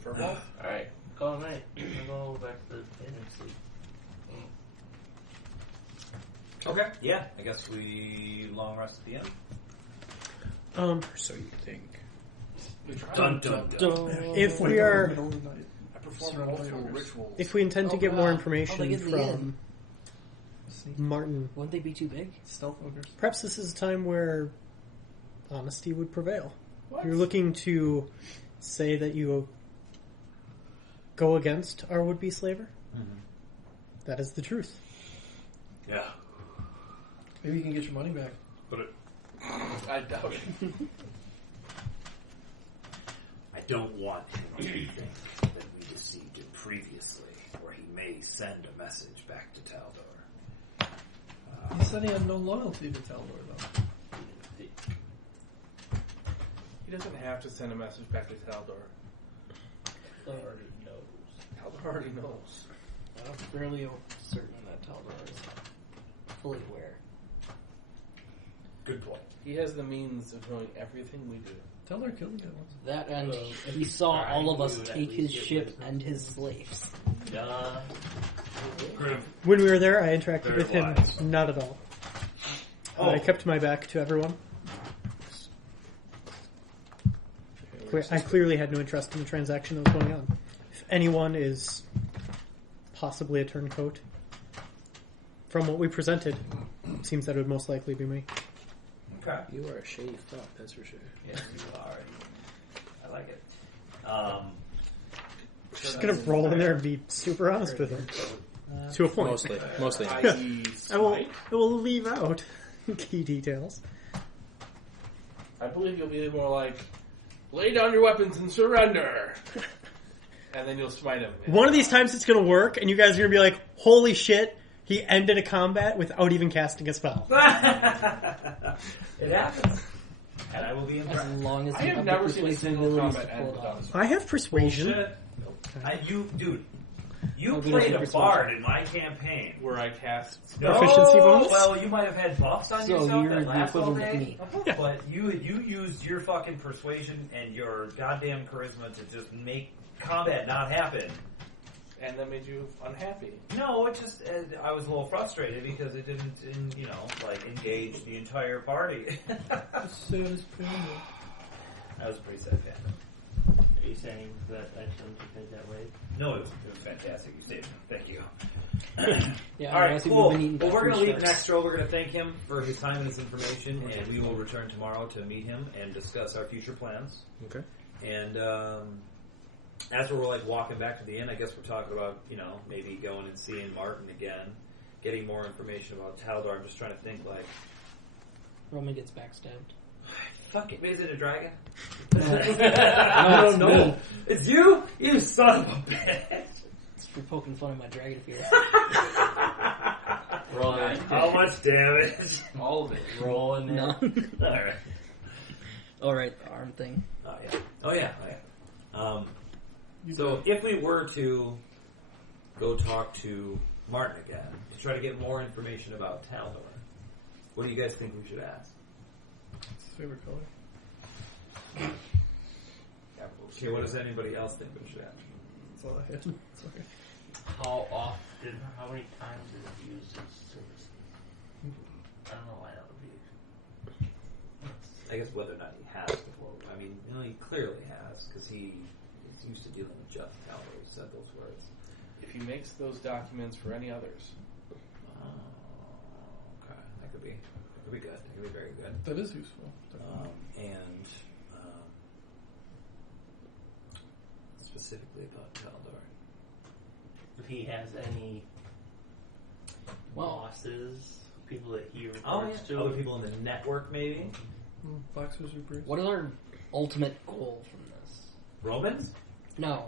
For both? Alright, call it night. We'll go back to the inn and sleep. Okay. Yeah, I guess we long rest at the end. So you think? Dun dun dun. If we are, Middle of the night. I perform Surrounded by multiple ogres. rituals. if we intend to get more God. information How'd they get in the from inn? Sneak. Martin, Wouldn't they be too big? Stealth ogres. perhaps this is a time where honesty would prevail. What? You're looking to say that you go against our would-be slaver? That is the truth. Yeah. Maybe you can get your money back. I doubt it. I don't want him to think that we deceived him previously, or he may send a message back to Taldor. He said he had no loyalty to Taldor, though. He doesn't have to send a message back to Taldor. Already knows. Taldor already knows. I'm fairly certain that Taldor is fully aware. Good point. He has the means of knowing everything we do. Taldor killed the guy once. That and Well, he saw I all of us would at take least his get ship wisdom. and his slaves. When we were there, I interacted Very with him wise. not at all. Oh. I kept my back to everyone. I clearly had no interest in the transaction that was going on. If anyone is possibly a turncoat, from what we presented, it seems that it would most likely be me. Okay. You are a shady fuck, that's for sure. Yeah, you are. I like it. Just gonna roll in there and be super honest with him. To a point. Mostly. I.e. I will smite. leave out key details. I believe you'll be more like, lay down your weapons and surrender. And then you'll smite him. One of these times it's gonna work, and you guys are gonna be like, holy shit, he ended a combat without even casting a spell. It happens. And I will be As impressed. long as I you have have never the seen a persuasive single abilities combat to end pull it without a off. spell. I have persuasion. Bullshit. You Oh, good played idea, a persuasion. bard in my campaign. Where I cast... No, Proficiency bonus? well, you might have had buffs on So yourself you're that the last all equivalent of day, me. but you used your fucking persuasion and your goddamn charisma to just make combat not happen. And that made you unhappy. No, it just I was a little frustrated because it didn't, engage the entire party. That was pretty sad. Are you saying that I shouldn't have played that way? No, it was fantastic. You saved him. Thank you. Yeah, All right, otherwise we've cool. been eating Well, we're going to bathroom leave sharks. Nextro. We're going to thank him for his time and his information, and we will return tomorrow to meet him and discuss our future plans. Okay. And as we're like walking back to the inn, I guess we're talking about maybe going and seeing Martin again, getting more information about Taldor. I'm just trying to think like, Roman gets backstabbed. fuck it, is it a dragon? I don't know. It's you, you son of a bitch. You're poking fun at my dragon fear. Rolling. How much damage? All of it. Rolling in. None. Alright. Alright, the arm thing. Oh yeah. So if we were to go talk to Martin again to try to get more information about Taldor, what do you guys think we should ask? His favorite color. Okay, what does anybody else think we should ask? That's all I had. It's okay. How many times did it use his service? I don't know why that would be. I guess whether or not he has before. I mean, he clearly has because he's used to dealing with Jeff Taldor. He said those words. If he makes those documents for any others. Okay, that could be good. That could be very good. That is useful. Definitely. And specifically about Taldor. If he has any bosses, people that he reports to. Other people in the network, maybe. Boxers or briefs. What is our ultimate goal from this? Romans? No.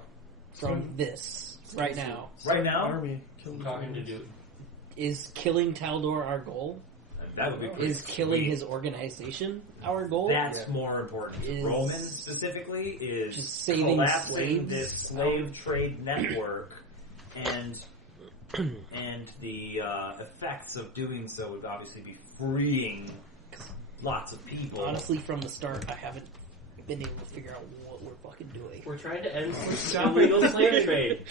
From this. Right now. Right now? Army killed I'm talking to Romans. dude. Is killing Taldor our goal? That would be pretty Is killing sweet. his organization our goal? That's more important. Is- Romans specifically is Just saving collapsing slaves? this slave trade network and the effects of doing so would obviously be freeing lots of people. Honestly, from the start, I haven't been able to figure out what we're fucking doing. We're trying to end illegal slave trade.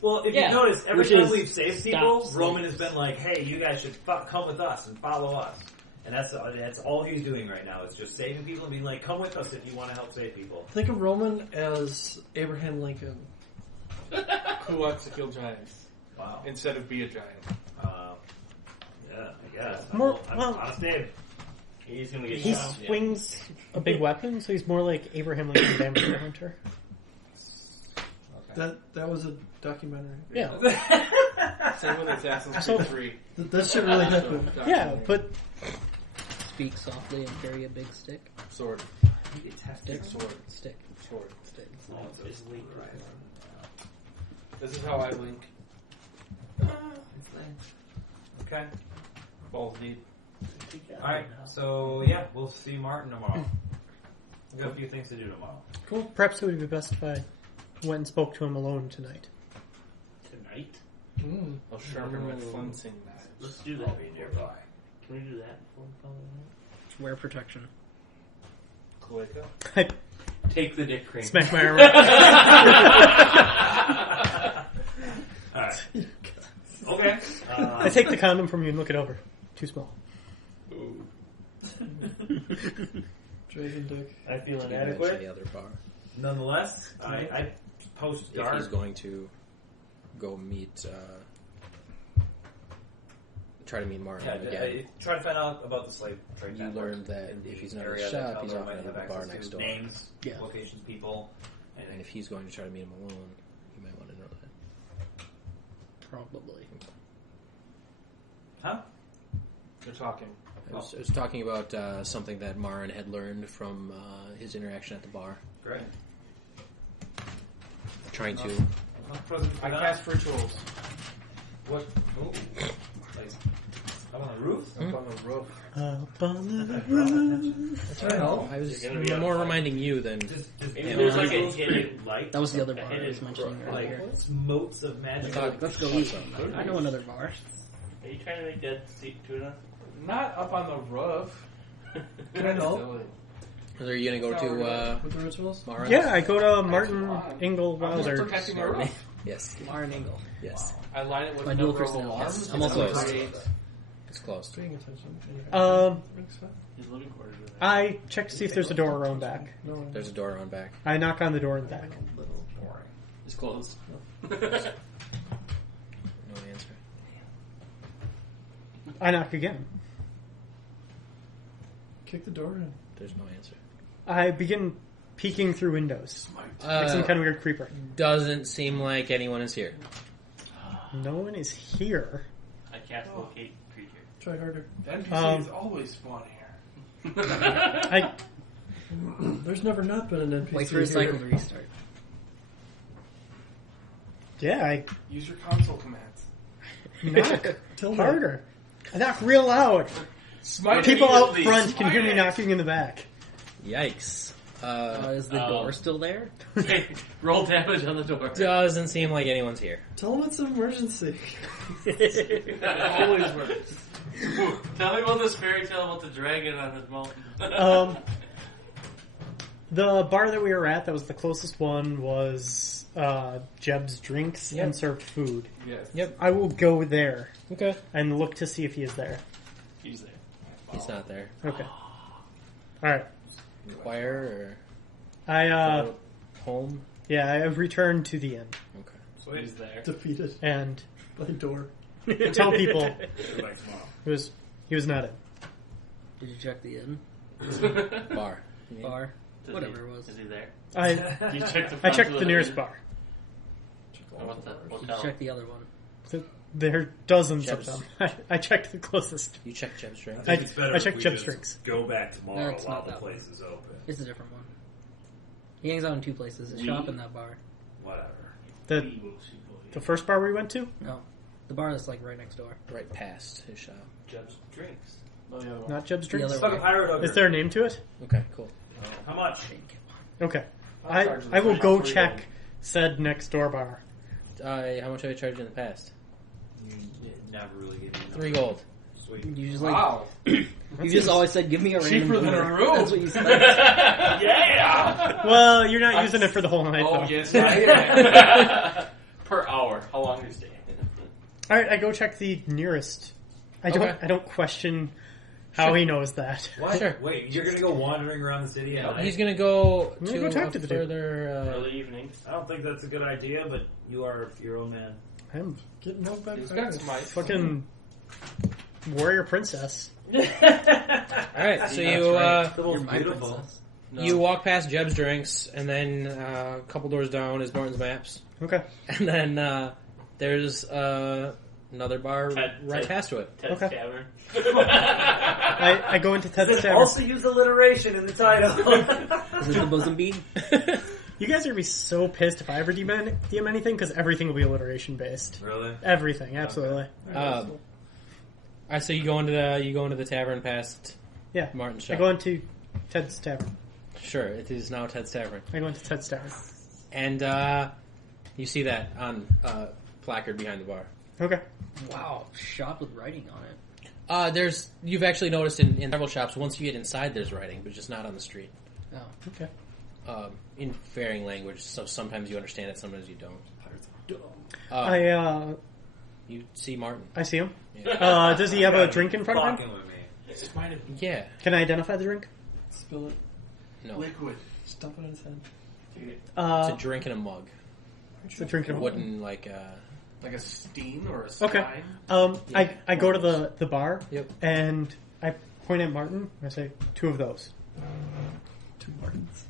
Well, if Yeah. you notice, every Which time is we've saved stop people, slaves. Roman has been like, "Hey, you guys should come with us and follow us." And that's all he's doing right now is just saving people and being like, "Come with us if you want to help save people." Think of Roman as Abraham Lincoln. Who wants to kill giants Wow. instead of be a giant? Yeah, I guess. More- I'm well- honest, Dave. He's gonna get He shot. swings a big weapon, so he's more like Abraham Lincoln Vampire Hunter. That was a documentary. Yeah, Same with Assassin's So- Creed 3. That shit really happened. yeah, but Speak softly and carry a big stick. Sword. Stick. Sword. Stick. Sword. Stick. This is how I link. Okay. Balls deep. Alright, so yeah, we'll see Martin tomorrow. We've got a few things to do tomorrow. cool. Perhaps it would be best if I went and spoke to him alone tonight. Tonight? I'll sharpen my flensing knives. Let's do I'll that. be nearby. Can we do that before we call it Wear protection. Cloaca. I night? Take the dick cream. smack my arm. Alright. Okay. I take the condom from you and look it over. Too small. Dragon dick. I feel To the inadequate. other bar. Nonetheless, I post If dark. he's going to go meet, try to meet Martin Yeah, again. try to find out about the slave trade. You network learned that in the if he's not at area the that shop, he's Keldor often might at have the bar access next to. door. Names, Yeah. locations, people, And if he's going to try to meet him alone, you might want to know that. Probably. huh? They're talking. I was talking about something that Marin had learned from his interaction at the bar. Great. Trying to... I cast rituals What? Oh, like, up on the roof? up on the roof. Up on the roof. That's right. Al. I was You're gonna be on more fire. reminding you than... Just Maybe Yeah, there's well, like a hidden light. That was the other A bar I hidden was mentioning like, earlier. motes of magic. thought- Let's go eat. I know another bar. Are you trying to make that seat tuna? Not up on the roof. Can I help Are you going to go to with the rituals? Marin? Yeah, I go to Martin Engel I'm Wilder. protecting the roof. Yes. Bar and Angle. Yes. I line it with My a dual number of personality. alarms. I'm also a to close. create- It's close. Paying attention. His living quarters are there. I check to see if there's a door around back. No. There's a door on back. I knock on the door in the back. Little boring. It's closed. No answer. I knock again. Kick the door in. There's no answer. I begin peeking through windows. Like some kind of weird creeper. Doesn't seem like anyone is here. No one is here. I cast locate creature. Try harder. The NPC is Um, always spawning here. I There's never not been an NPC Wait for his here. cycle to restart. I Use your console commands. knock Tell me. harder. I knock real loud. Smite People me, out please. front can hear me Smite knocking in the back. Yikes. Is the door still there? Roll damage on the door. Doesn't seem like anyone's here. Tell him it's an emergency. it. Always works. Tell me about this fairy tale about the dragon on his mountain. The bar that we were at, that was the closest one, was Jeb's Drinks Yep. and served food. Yes. Yep. I will go there Okay. and look to see if he is there. He's there. He's not there. Okay. Alright. Inquire I, or home? yeah, I have returned to the inn Okay. He's there. Defeated and by door. tell people Go back tomorrow. he was not in. Did you check the inn? Bar. Bar? Does Whatever he, it was. Is he there? I You checked the I front checked of the nearest bar. How about the Did you hotel? check the other one? There are dozens Jeb's. of them. I checked the closest. You check Jeb's drink. I- It's better I if checked we Jeb's just drinks. Go back tomorrow That's while not the that place is open. It's a different one. He hangs out in two places: his shop and that bar. Whatever. The first bar we went to? No, the bar that's like right next door. Right past his shop. Jeb's drinks. No, the other one. Not Jeb's Drinks? other Fucking pirate hooker. Is there a name to it? Okay, cool. How much? Okay. I'll charge I will the go free check gold. said next door bar. How much have I charged you in the past? You never really get any 3 gold. Sweet. You just Wow. you just always said, "Give me a random Cheaper than number." a room. That's what you said. Yeah. Well, you're not using it for the whole night, Oh though. yes, I am. Per hour. How long are you staying? All right, I go check the nearest. I don't question how he knows that. What? Sure. Wait, you're gonna go wandering around the city at night? He's gonna go I'm to gonna go talk a to the dude. further. Early evening. I don't think that's a good idea, but you are your own man. I'm Getting no better. He's got some ice. fucking warrior princess. All right, so you You're beautiful. you walk past Jeb's drinks, and then a couple doors down is Martin's Maps, Okay. and then there's another bar right Ted. past to it. Ted's Okay. Tavern. I go into Ted's tavern. Also use alliteration in the title. Is it the bosom bead? You guys are gonna be so pissed if I ever DM anything because everything will be alliteration based. Really? Everything, absolutely. All right, so you go into the tavern past Yeah. Martin's I shop. go into Ted's tavern. Sure, it is now Ted's Tavern, I go into Ted's tavern. and you see that on placard behind the bar. Okay. Wow, shop with writing on it. You've actually noticed in several shops, once you get inside, there's writing, but just not on the street. Oh. Okay. In varying language, so sometimes you understand it, sometimes you don't. You see Martin. I see him. Yeah. Does he have a drink in front of him? Fucking with me. This might have been Yeah. Can I identify the drink? Spill it. No. liquid. Stuff it in his head. It's a drink in a mug. It's a drink in a Wooden, like, Like a steam or a Okay. slime. I go to the bar Yep. and I point at Martin. And I say 2 of those. 2 Martins.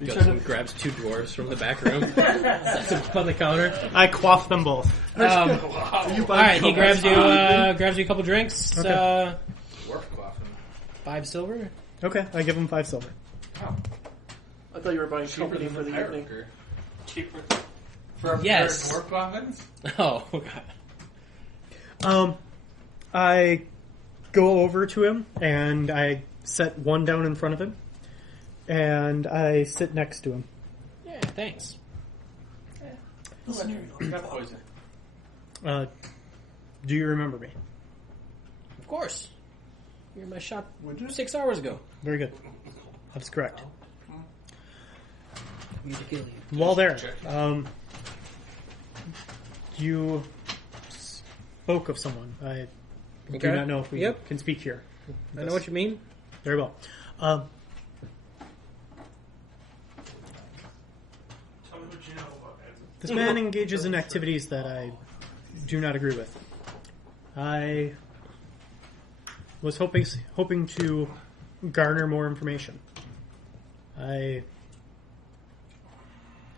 You goes trying and grabs 2 dwarves from the back room, sets them up on the counter. I quaff them both. Alright, he grabs you a couple drinks, Okay. Work coffin. 5 silver. Okay, I give him 5 silver. I thought you were buying company for the evening. Cheaper. For Yes. work coffins? Oh, God. I go over to him and I set one down in front of him, and I sit next to him. Yeah, thanks. Got poison. Do you remember me? Of course. You're in my shop 6 hours ago. Very good. That's correct. I'm here to kill you. While there, you spoke of someone. I do Okay. not know if we Yep. can speak here. I know what you mean. Very well. Tell me what you know about it. This man engages in activities that I do not agree with. I was hoping to garner more information. I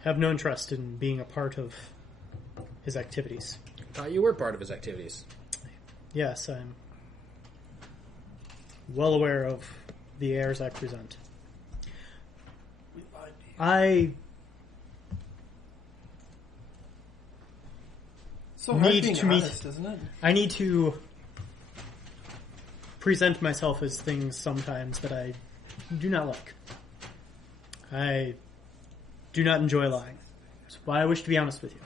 have no interest in being a part of his activities. Thought you were part of his activities. Yes, I'm well aware of the airs I present. I So hard Need being to meet- honest, isn't it? I need to present myself as things sometimes that I do not like. I do not enjoy lying. That's why I wish to be honest with you.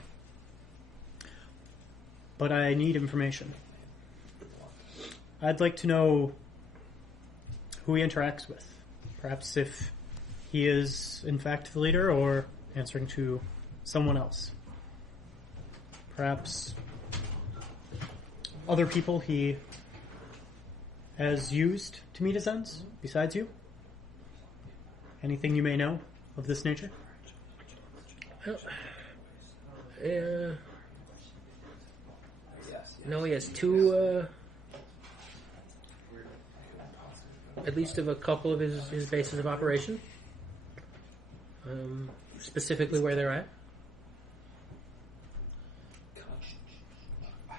But I need information. I'd like to know who he interacts with. Perhaps if he is, in fact, the leader or answering to someone else. Perhaps other people he has used to meet his ends besides you? Anything you may know of this nature? No, he has 2, at least of a couple of his bases of operation. Specifically where they're at.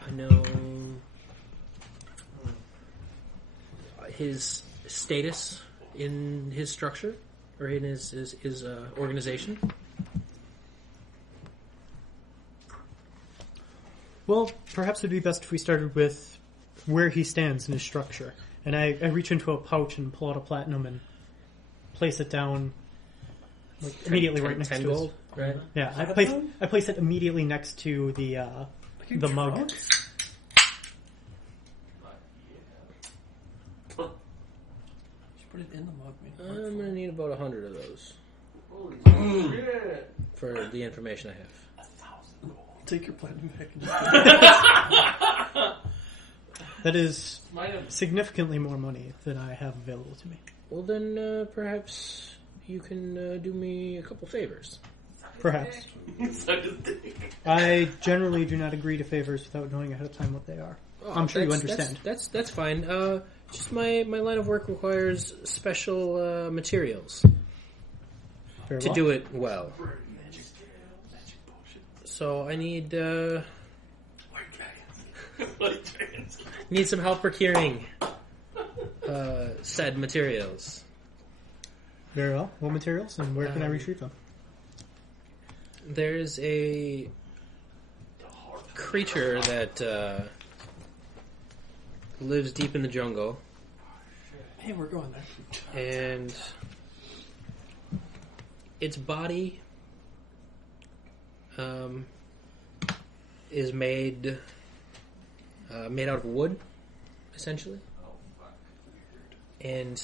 I know his status in his structure, or in his organization. Well, perhaps it'd be best if we started with where he stands in his structure. And I reach into a pouch and pull out a platinum and place it down immediately right next 10 to gold, right? Yeah, I place it immediately next to the mug. Put it in the mug, man. I'm gonna need about 100 of those Holy shit. for the information I have. Take your platinum back. That is Might have significantly more money than I have available to me. Well, then perhaps you can do me a couple favors. Perhaps. such a thing. I generally do not agree to favors without knowing ahead of time what they are. I'm sure you understand. That's fine. Just my line of work requires special materials Very to well. do it well. So I need need some help procuring said materials. Very well. What materials and where can I retrieve them? There's a creature that lives deep in the jungle, Hey, we're going there. and its body is made out of wood, essentially. And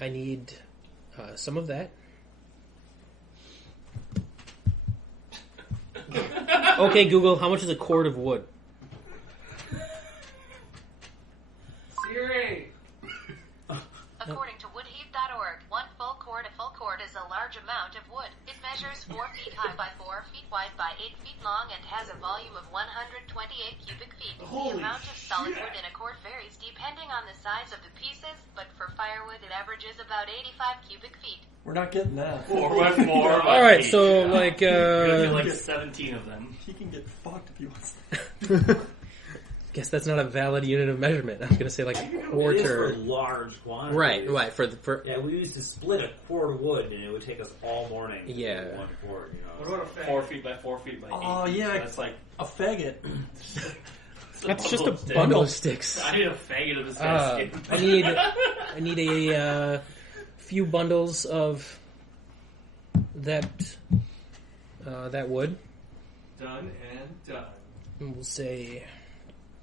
I need some of that. Okay, Google, how much is a cord of wood? Siri. According to woodheap.org, one full cord is a large amount of wood. It measures 4 feet high by 4 feet wide by 8 feet long and has a volume of 128 cubic feet. Holy the amount of solid shit. wood in a cord varies depending on the size of the pieces, but for firewood it averages about 85 cubic feet. We're not getting that. 4x4. All right, so like like 17 of them. He can get fucked if he wants. guess that's not a valid unit of measurement. I'm gonna say like a It is for quarter. large quantities. Right. For Yeah, we used to split a quart of wood, and it would take us all morning. to Yeah. do one quart. You know. What about a fan? 4 feet by 4 feet by 8 Oh, feet. yeah. So that's like A faggot. That's just a of sticks. bundle of sticks. I need a faggot of this guy's skin. I need a few bundles of that wood. Done and done. And we'll say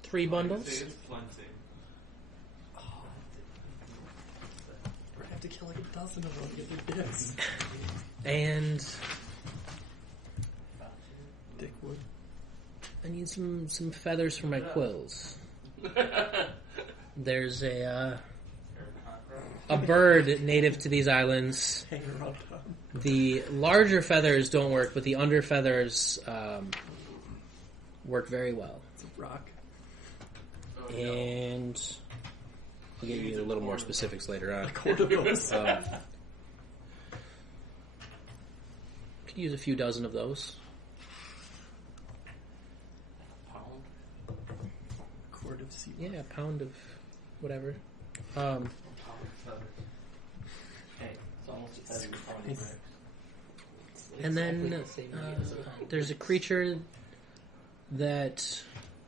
3 bundles. It's plenty. We're gonna have to kill like a dozen of them to get their dicks. And Dickwood. I need some feathers for my quills. There's a bird native to these islands. Hang around town. The larger feathers don't work, but the under feathers work very well. It's a rock. And I'll give you a little more specifics later on. Quart of those. Could use a few dozen of those. Quart of sea. Yeah, a pound of whatever. Hey, it's almost as heavy as a pound of bricks. And then there's a creature that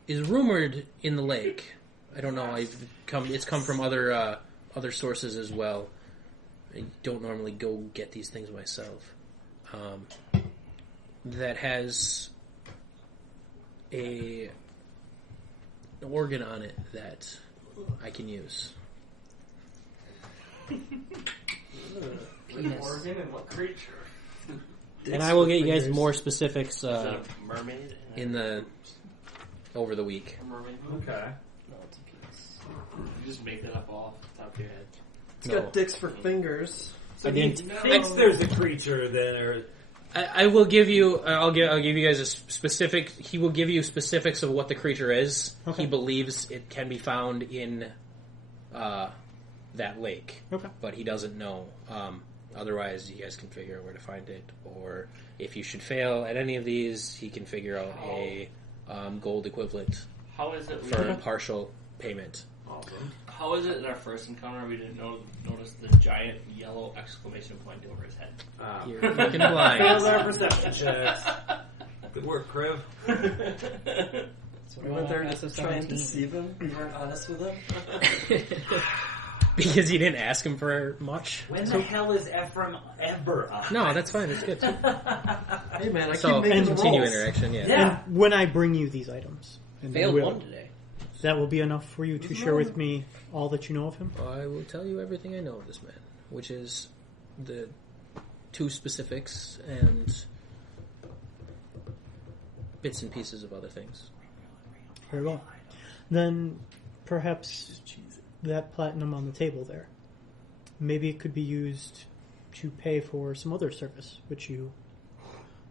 is rumored in the lake. I don't know. It's come from other sources as well. I don't normally go get these things myself. That has an organ on it that I can use. Organ and what creature? And I will get you guys more specifics Is that a mermaid? over the week. A mermaid? Okay. No, it's a piece. You just make that up off the top of your head. It's got dicks for fingers. I didn't. Thinks there's a creature then, or I will give you. I'll give you guys a specific. He will give you specifics of what the creature is. Okay. He believes it can be found in that lake, Okay. but he doesn't know. Otherwise, you guys can figure out where to find it, or if you should fail at any of these, he can figure out a gold equivalent How is it? for partial payment. awesome. How is it in our first encounter we didn't notice the giant yellow exclamation point over his head? You're looking blind. Fails our perception checks. Good work, Kriv. We went there to try and deceive him. We weren't honest with him. Because you didn't ask him for much. When the hell is Ephraim ever up? No, that's fine. That's good. Hey man, I So keep making the continue rolls. interaction. Yeah. Yeah. And when I bring you these items, and Failed we'll- one today. that will be enough for you to share with me all that you know of him. I will tell you everything I know of this man, which is the 2 specifics and bits and pieces of other things. Very well. Then perhaps that platinum on the table there, maybe it could be used to pay for some other service, which you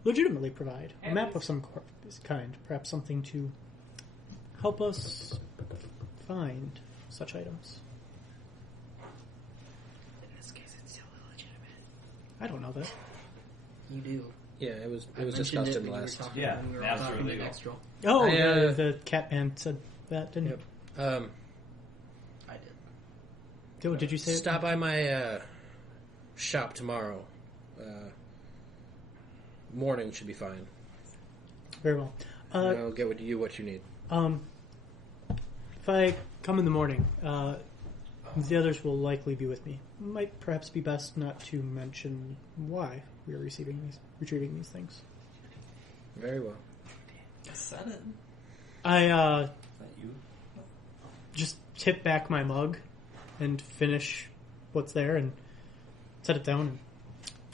legitimately provide. A map of some kind, perhaps something to help us find such items. In this case, it's still illegitimate. I don't know that. You do. Yeah, it was I mentioned discussed it in the when last. Yeah, we were that's talking really to cool. next roll. Oh, I, the Catman said that, didn't Yep. I did. he? Oh, did you say it? Stop by my shop tomorrow. Morning should be fine. Very well. I'll get what you need. If I come in the morning, the others will likely be with me. Might perhaps be best not to mention why we are retrieving these things. Very well. I said it. I Is that you? just tip back my mug and finish what's there and set it down. And,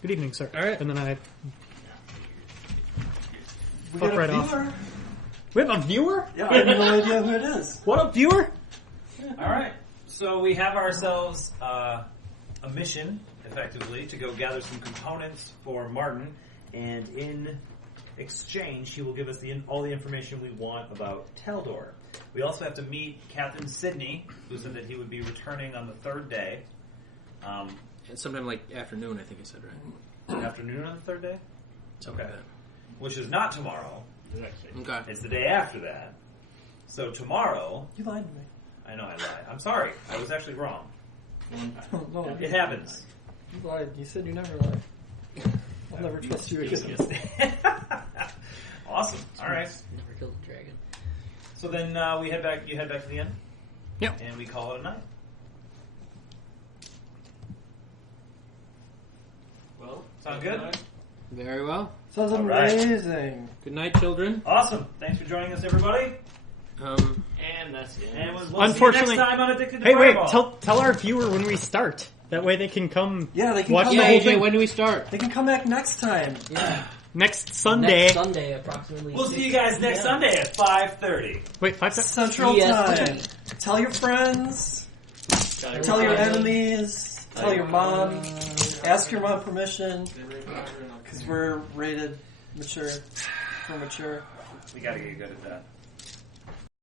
good evening, sir. All right. And then I We fuck got a right off. viewer. We have a viewer? Yeah, I have no idea who it is. What up, viewer? All right. So we have ourselves a mission, effectively, to go gather some components for Martin, and in exchange, he will give us all the information we want about Taldor. We also have to meet Captain Sidney, who said that he would be returning on the 3rd day. And sometime like afternoon, I think I said, right? Afternoon on the 3rd day? Something Okay. like Which is not tomorrow. that. Okay. It's the day after that. So tomorrow... You lied to me. I know I lied. I'm sorry. I was actually wrong. No, It happens. you lied. You said you never lied. I'll never trust you again. Awesome. All right. Never killed a dragon. So then we head back. You head back to the inn. Yep. And we call it a night. Well, Sound good? Very well. Sounds All right. amazing. Good night, children. Awesome. Thanks for joining us, everybody. And that's it. And we'll see you Unfortunately- next time on Addicted to Hey, wait! Fireball. Tell our viewer when we start. That way they can come Yeah, they can watch come the Yeah, whole AJ, thing when do we start? They can come back next time. next Sunday. Next Sunday, approximately. We'll 6 see you guys next p.m. Sunday at 5:30. Wait, 5 Central EST. Time. Tell your friends. Tell your enemies. Tell your mom. Ask your mom permission. Because we're rated mature. For mature. We gotta get good at that.